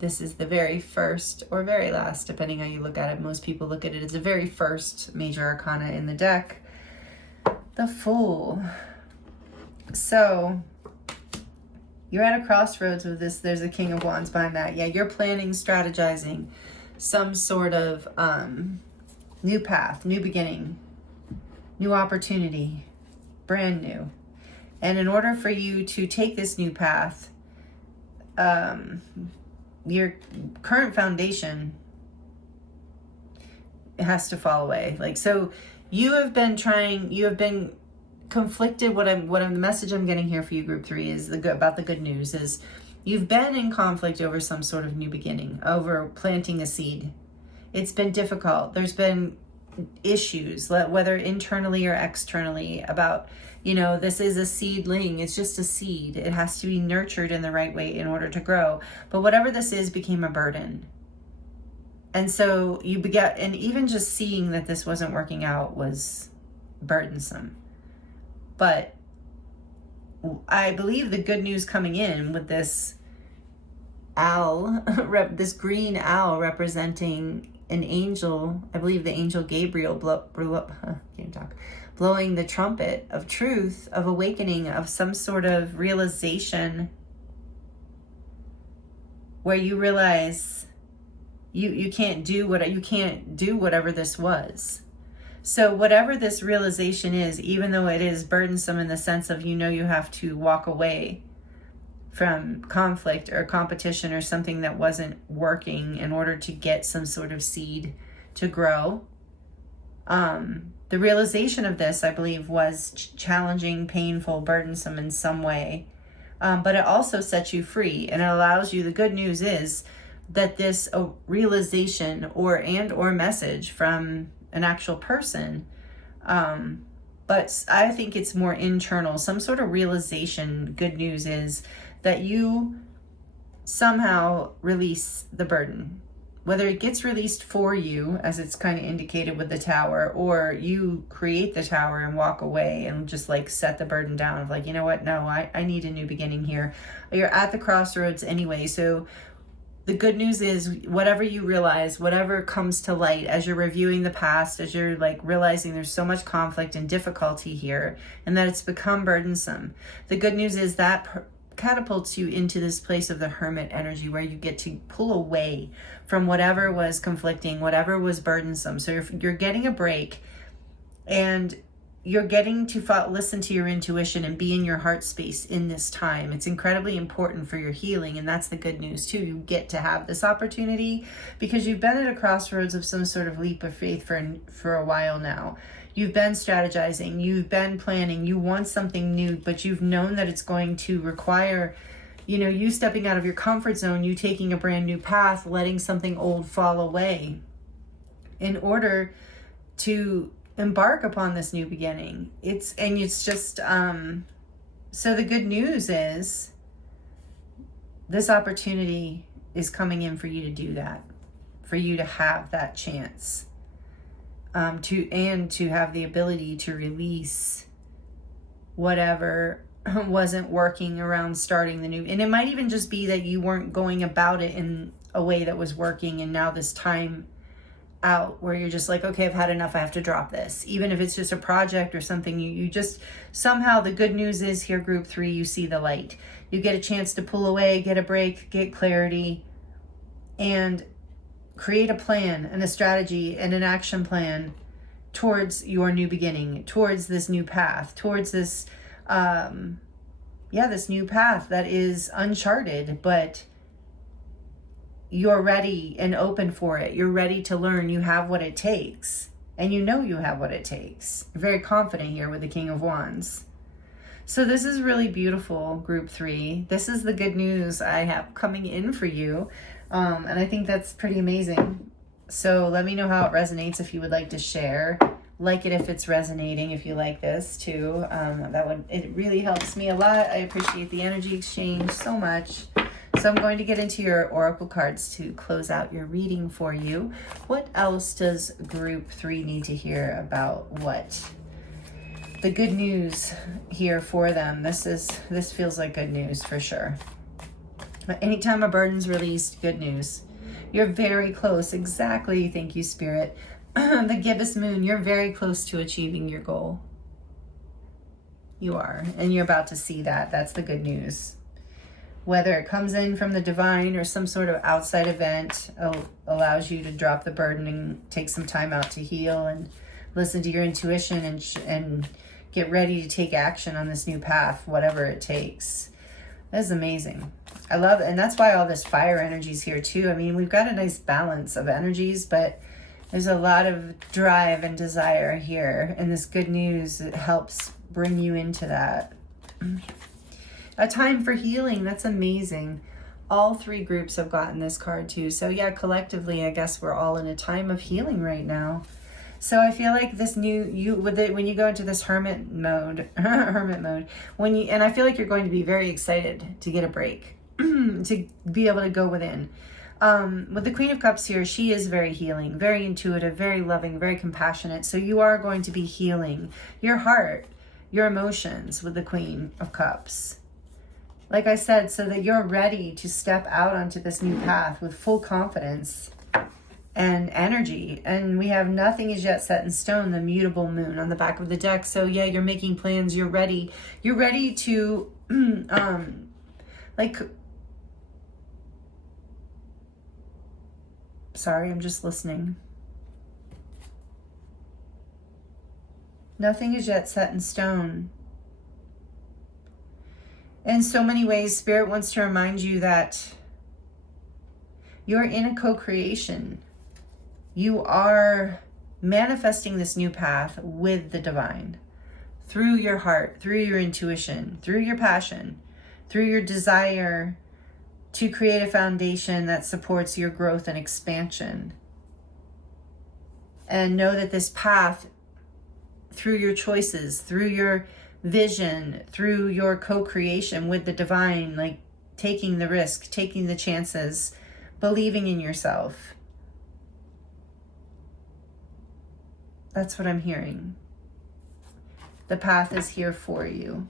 This is the very first or very last, depending how you look at it. Most people look at it as the very first Major Arcana in the deck. The Fool. So, you're at a crossroads with this. There's a King of Wands behind that. Yeah, you're planning, strategizing some sort of new path, new beginning, new opportunity, brand new. And in order for you to take this new path, your current foundation has to fall away. Like, so you have been conflicted. The message I'm getting here for you, group 3, is about the good news is you've been in conflict over some sort of new beginning, over planting a seed. It's been difficult. There's been issues, whether internally or externally, about, this is a seedling. It's just a seed. It has to be nurtured in the right way in order to grow. But whatever this is became a burden. And so and even just seeing that this wasn't working out was burdensome. But I believe the good news coming in with this owl, this green owl representing an angel, I believe the angel Gabriel blowing the trumpet of truth, of awakening, of some sort of realization where you realize you can't do whatever this was. So whatever this realization is, even though it is burdensome in the sense of, you have to walk away from conflict or competition or something that wasn't working in order to get some sort of seed to grow. The realization of this, I believe, was challenging, painful, burdensome in some way. But it also sets you free, and it allows you, the good news is that this realization or message from an actual person, but I think it's more internal, some sort of realization. Good news is that you somehow release the burden, whether it gets released for you, as it's kind of indicated with the tower, or you create the tower and walk away and just set the burden down of what, no, I need a new beginning here. You're at the crossroads anyway. So the good news is whatever you realize, whatever comes to light as you're reviewing the past, as you're realizing there's so much conflict and difficulty here and that it's become burdensome. The good news is that catapults you into this place of the hermit energy where you get to pull away from whatever was conflicting, whatever was burdensome. So you're getting a break, and you're getting to listen to your intuition and be in your heart space in this time. It's incredibly important for your healing, and that's the good news too. You get to have this opportunity because you've been at a crossroads of some sort of leap of faith for a while now. You've been strategizing, you've been planning, you want something new, but you've known that it's going to require, you stepping out of your comfort zone, you taking a brand new path, letting something old fall away in order to embark upon this new beginning. It's just so the good news is this opportunity is coming in for you to do that, for you to have that chance, to have the ability to release whatever wasn't working around starting the new. And it might even just be that you weren't going about it in a way that was working, and now this time out where you're just okay, I've had enough, I have to drop this. Even if it's just a project or something, you just somehow, the good news is here, group 3, you see the light. You get a chance to pull away, get a break, get clarity, and create a plan and a strategy and an action plan towards your new beginning, towards this new path, towards this this new path that is uncharted, but you're ready and open for it. You're ready to learn. You have what it takes. And you have what it takes. You're very confident here with the King of Wands. So this is really beautiful, group 3. This is the good news I have coming in for you. And I think that's pretty amazing. So let me know how it resonates if you would like to share. Like it if it's resonating, if you like this too. It really helps me a lot. I appreciate the energy exchange so much. So I'm going to get into your oracle cards to close out your reading for you. What else does group 3 need to hear about what? The good news here for them. This feels like good news for sure. But anytime a burden's released, good news. You're very close. Exactly. Thank you, Spirit. The gibbous moon, you're very close to achieving your goal. You are. And you're about to see that. That's the good news. Whether it comes in from the divine or some sort of outside event, allows you to drop the burden and take some time out to heal and listen to your intuition and get ready to take action on this new path, whatever it takes. That is amazing. I love it. And that's why all this fire energy is here too. I mean, we've got a nice balance of energies, but there's a lot of drive and desire here. And this good news, it helps bring you into that. A time for healing. That's amazing. All three groups have gotten this card too. So yeah, collectively, I guess we're all in a time of healing right now. So I feel like this new, when you go into this hermit mode, and I feel like you're going to be very excited to get a break, to be able to go within. With the Queen of Cups here, she is very healing, very intuitive, very loving, very compassionate. So you are going to be healing your heart, your emotions with the Queen of Cups. Like I said, so that you're ready to step out onto this new path with full confidence and energy. And we have nothing is yet set in stone, the mutable moon on the back of the deck. So yeah, you're making plans, you're ready to sorry, I'm just listening. Nothing is yet set in stone. In so many ways, Spirit wants to remind you that you're in a co-creation. You are manifesting this new path with the divine through your heart, through your intuition, through your passion, through your desire to create a foundation that supports your growth and expansion. And know that this path, through your choices, through your vision, through your co-creation with the divine, like taking the risk, taking the chances, believing in yourself. That's what I'm hearing. The path is here for you.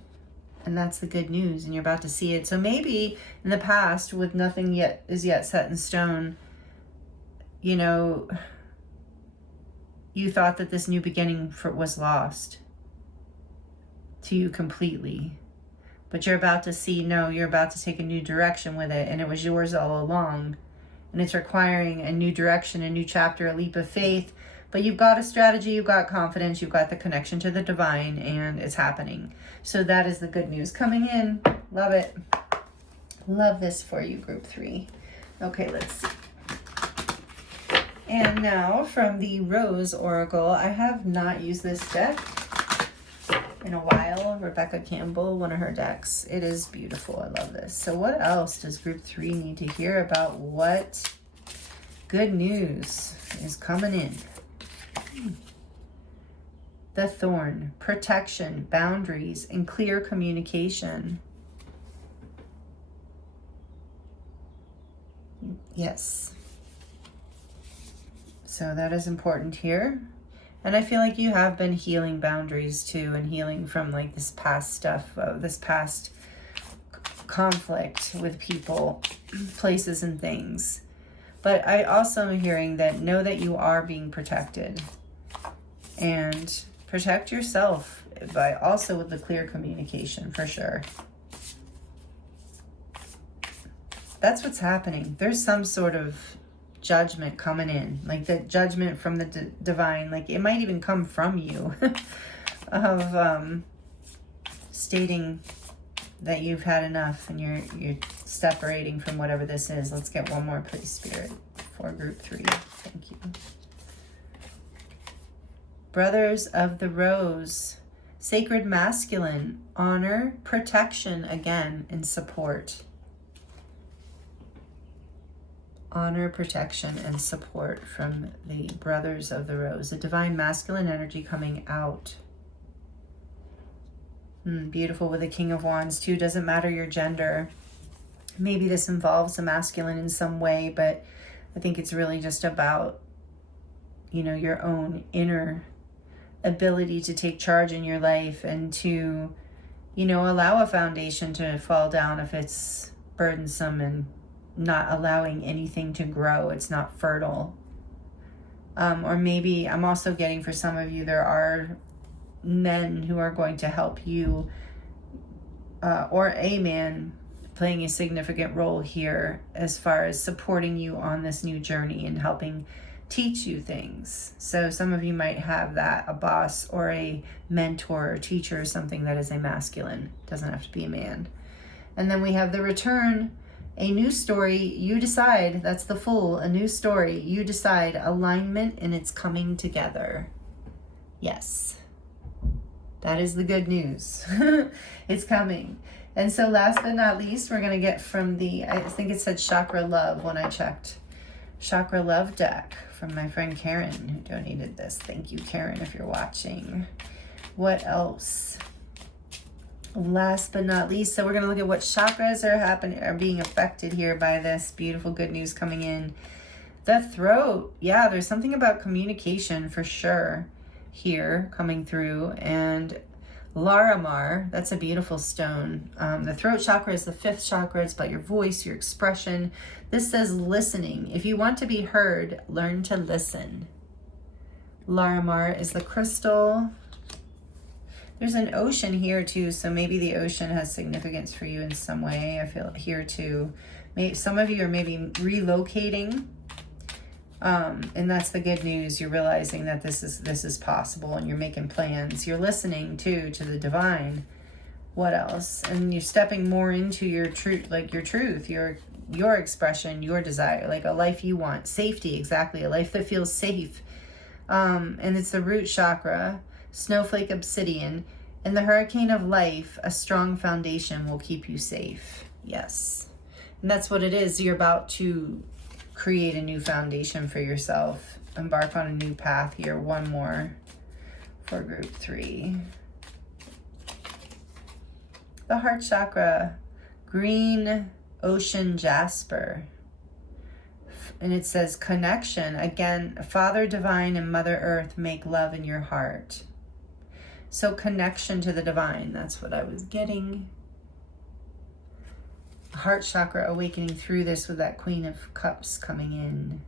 And that's the good news, and you're about to see it. So maybe in the past, with nothing yet set in stone, you know, you thought that this new beginning was lost to you completely. But you're about to see, no, you're about to take a new direction with it, and it was yours all along. And it's requiring a new direction, a new chapter, a leap of faith. But you've got a strategy, you've got confidence, you've got the connection to the divine, and it's happening. So that is the good news coming in. Love it. Love this for you, group 3. Okay, let's see. And now from the Rose Oracle, I have not used this deck in a while. Rebecca Campbell, one of her decks. It is beautiful. I love this. So what else does group 3 need to hear about? What good news is coming in? The Thorn, protection, boundaries, and clear communication. Yes. So that is important here. And I feel like you have been healing boundaries too, and healing from like this past stuff, this past conflict with people, places, and things. But I also am hearing that know that you are being protected. And protect yourself by also with the clear communication, for sure. That's what's happening. There's some sort of judgment coming in, like the judgment from the divine, like it might even come from you of stating that you've had enough and you're separating from whatever this is. Let's get one more, please, Spirit, for group 3. Thank you. Brothers of the Rose, sacred masculine, honor, protection, again, and support. Honor, protection, and support from the Brothers of the Rose. A divine masculine energy coming out. Beautiful with the King of Wands too. Doesn't matter your gender. Maybe this involves a masculine in some way, but I think it's really just about, you know, your own inner ability to take charge in your life and to, you know, allow a foundation to fall down if it's burdensome and not allowing anything to grow. It's not fertile. Or maybe I'm also getting, for some of you, there are men who are going to help you, or a man playing a significant role here as far as supporting you on this new journey and helping teach you things. So some of you might have that, a boss or a mentor or teacher or something that is a masculine. Doesn't have to be a man. And then we have the Return, a new story. You decide. That's the Fool, a new story. You decide. Alignment, and it's coming together. Yes. That is the good news. It's coming. And so last but not least, we're going to get from the, I think it said Chakra Love when I checked. Chakra Love deck from my friend Karen, who donated this. Thank you, Karen, if you're watching. What else? Last but not least, so we're going to look at what chakras are being affected here by this beautiful good news coming in. The throat. Yeah, there's something about communication for sure here coming through. And Larimar, that's a beautiful stone. The throat chakra is the 5th chakra. It's about your voice, your expression. This says listening. If you want to be heard, learn to listen. Larimar is the crystal. There's an ocean here too, so maybe the ocean has significance for you in some way. I feel here too. Maybe some of you are maybe relocating, and that's the good news. You're realizing that this is possible, and you're making plans. You're listening too to the divine. What else? And you're stepping more into your truth, like your truth, your expression, your desire, like a life you want, safety, exactly, a life that feels safe. And it's the root chakra. Snowflake obsidian, and the hurricane of life, a strong foundation will keep you safe. Yes. And that's what it is. You're about to create a new foundation for yourself. Embark on a new path here. One more for group 3. The heart chakra, green ocean jasper. And it says connection. Again, Father Divine and Mother Earth make love in your heart. So connection to the divine, that's what I was getting. Heart chakra awakening through this with that Queen of Cups coming in.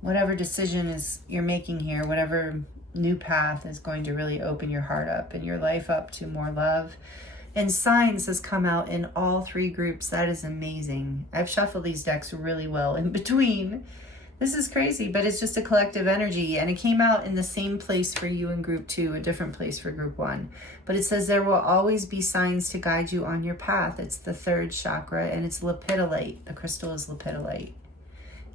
Whatever decision you're making here, whatever new path is going to really open your heart up and your life up to more love. And signs has come out in all 3 groups. That is amazing. I've shuffled these decks really well in between. This is crazy, but it's just a collective energy, and it came out in the same place for you in group 2, a different place for group 1. But it says there will always be signs to guide you on your path. It's the 3rd chakra, and it's lepidolite. The crystal is lepidolite.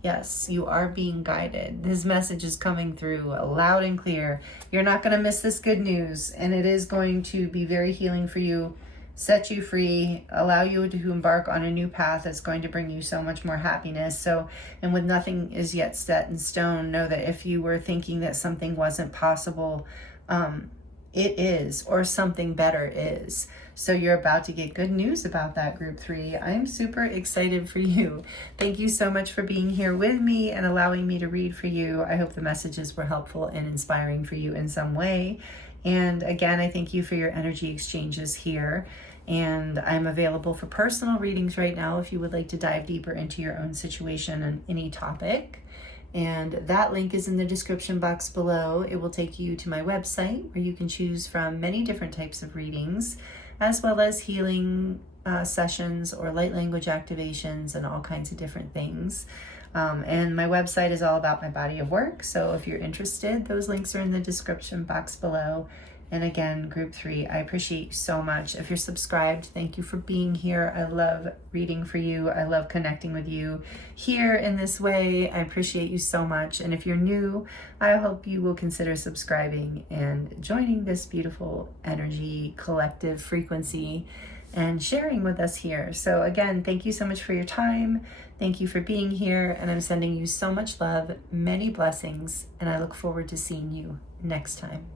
Yes, you are being guided. This message is coming through loud and clear. You're not going to miss this good news, and it is going to be very healing for you, set you free, allow you to embark on a new path that's going to bring you so much more happiness. So, and with nothing is yet set in stone, know that if you were thinking that something wasn't possible, it is, or something better is. So you're about to get good news about that, group 3. I'm super excited for you. Thank you so much for being here with me and allowing me to read for you. I hope the messages were helpful and inspiring for you in some way. And again, I thank you for your energy exchanges here. And I'm available for personal readings right now if you would like to dive deeper into your own situation on any topic. And that link is in the description box below. It will take you to my website where you can choose from many different types of readings, as well as healing sessions or light language activations and all kinds of different things. And my website is all about my body of work. So if you're interested, those links are in the description box below. And again, group 3, I appreciate you so much. If you're subscribed, thank you for being here. I love reading for you. I love connecting with you here in this way. I appreciate you so much. And if you're new, I hope you will consider subscribing and joining this beautiful energy, collective frequency, and sharing with us here. So again, thank you so much for your time. Thank you for being here. And I'm sending you so much love, many blessings, and I look forward to seeing you next time.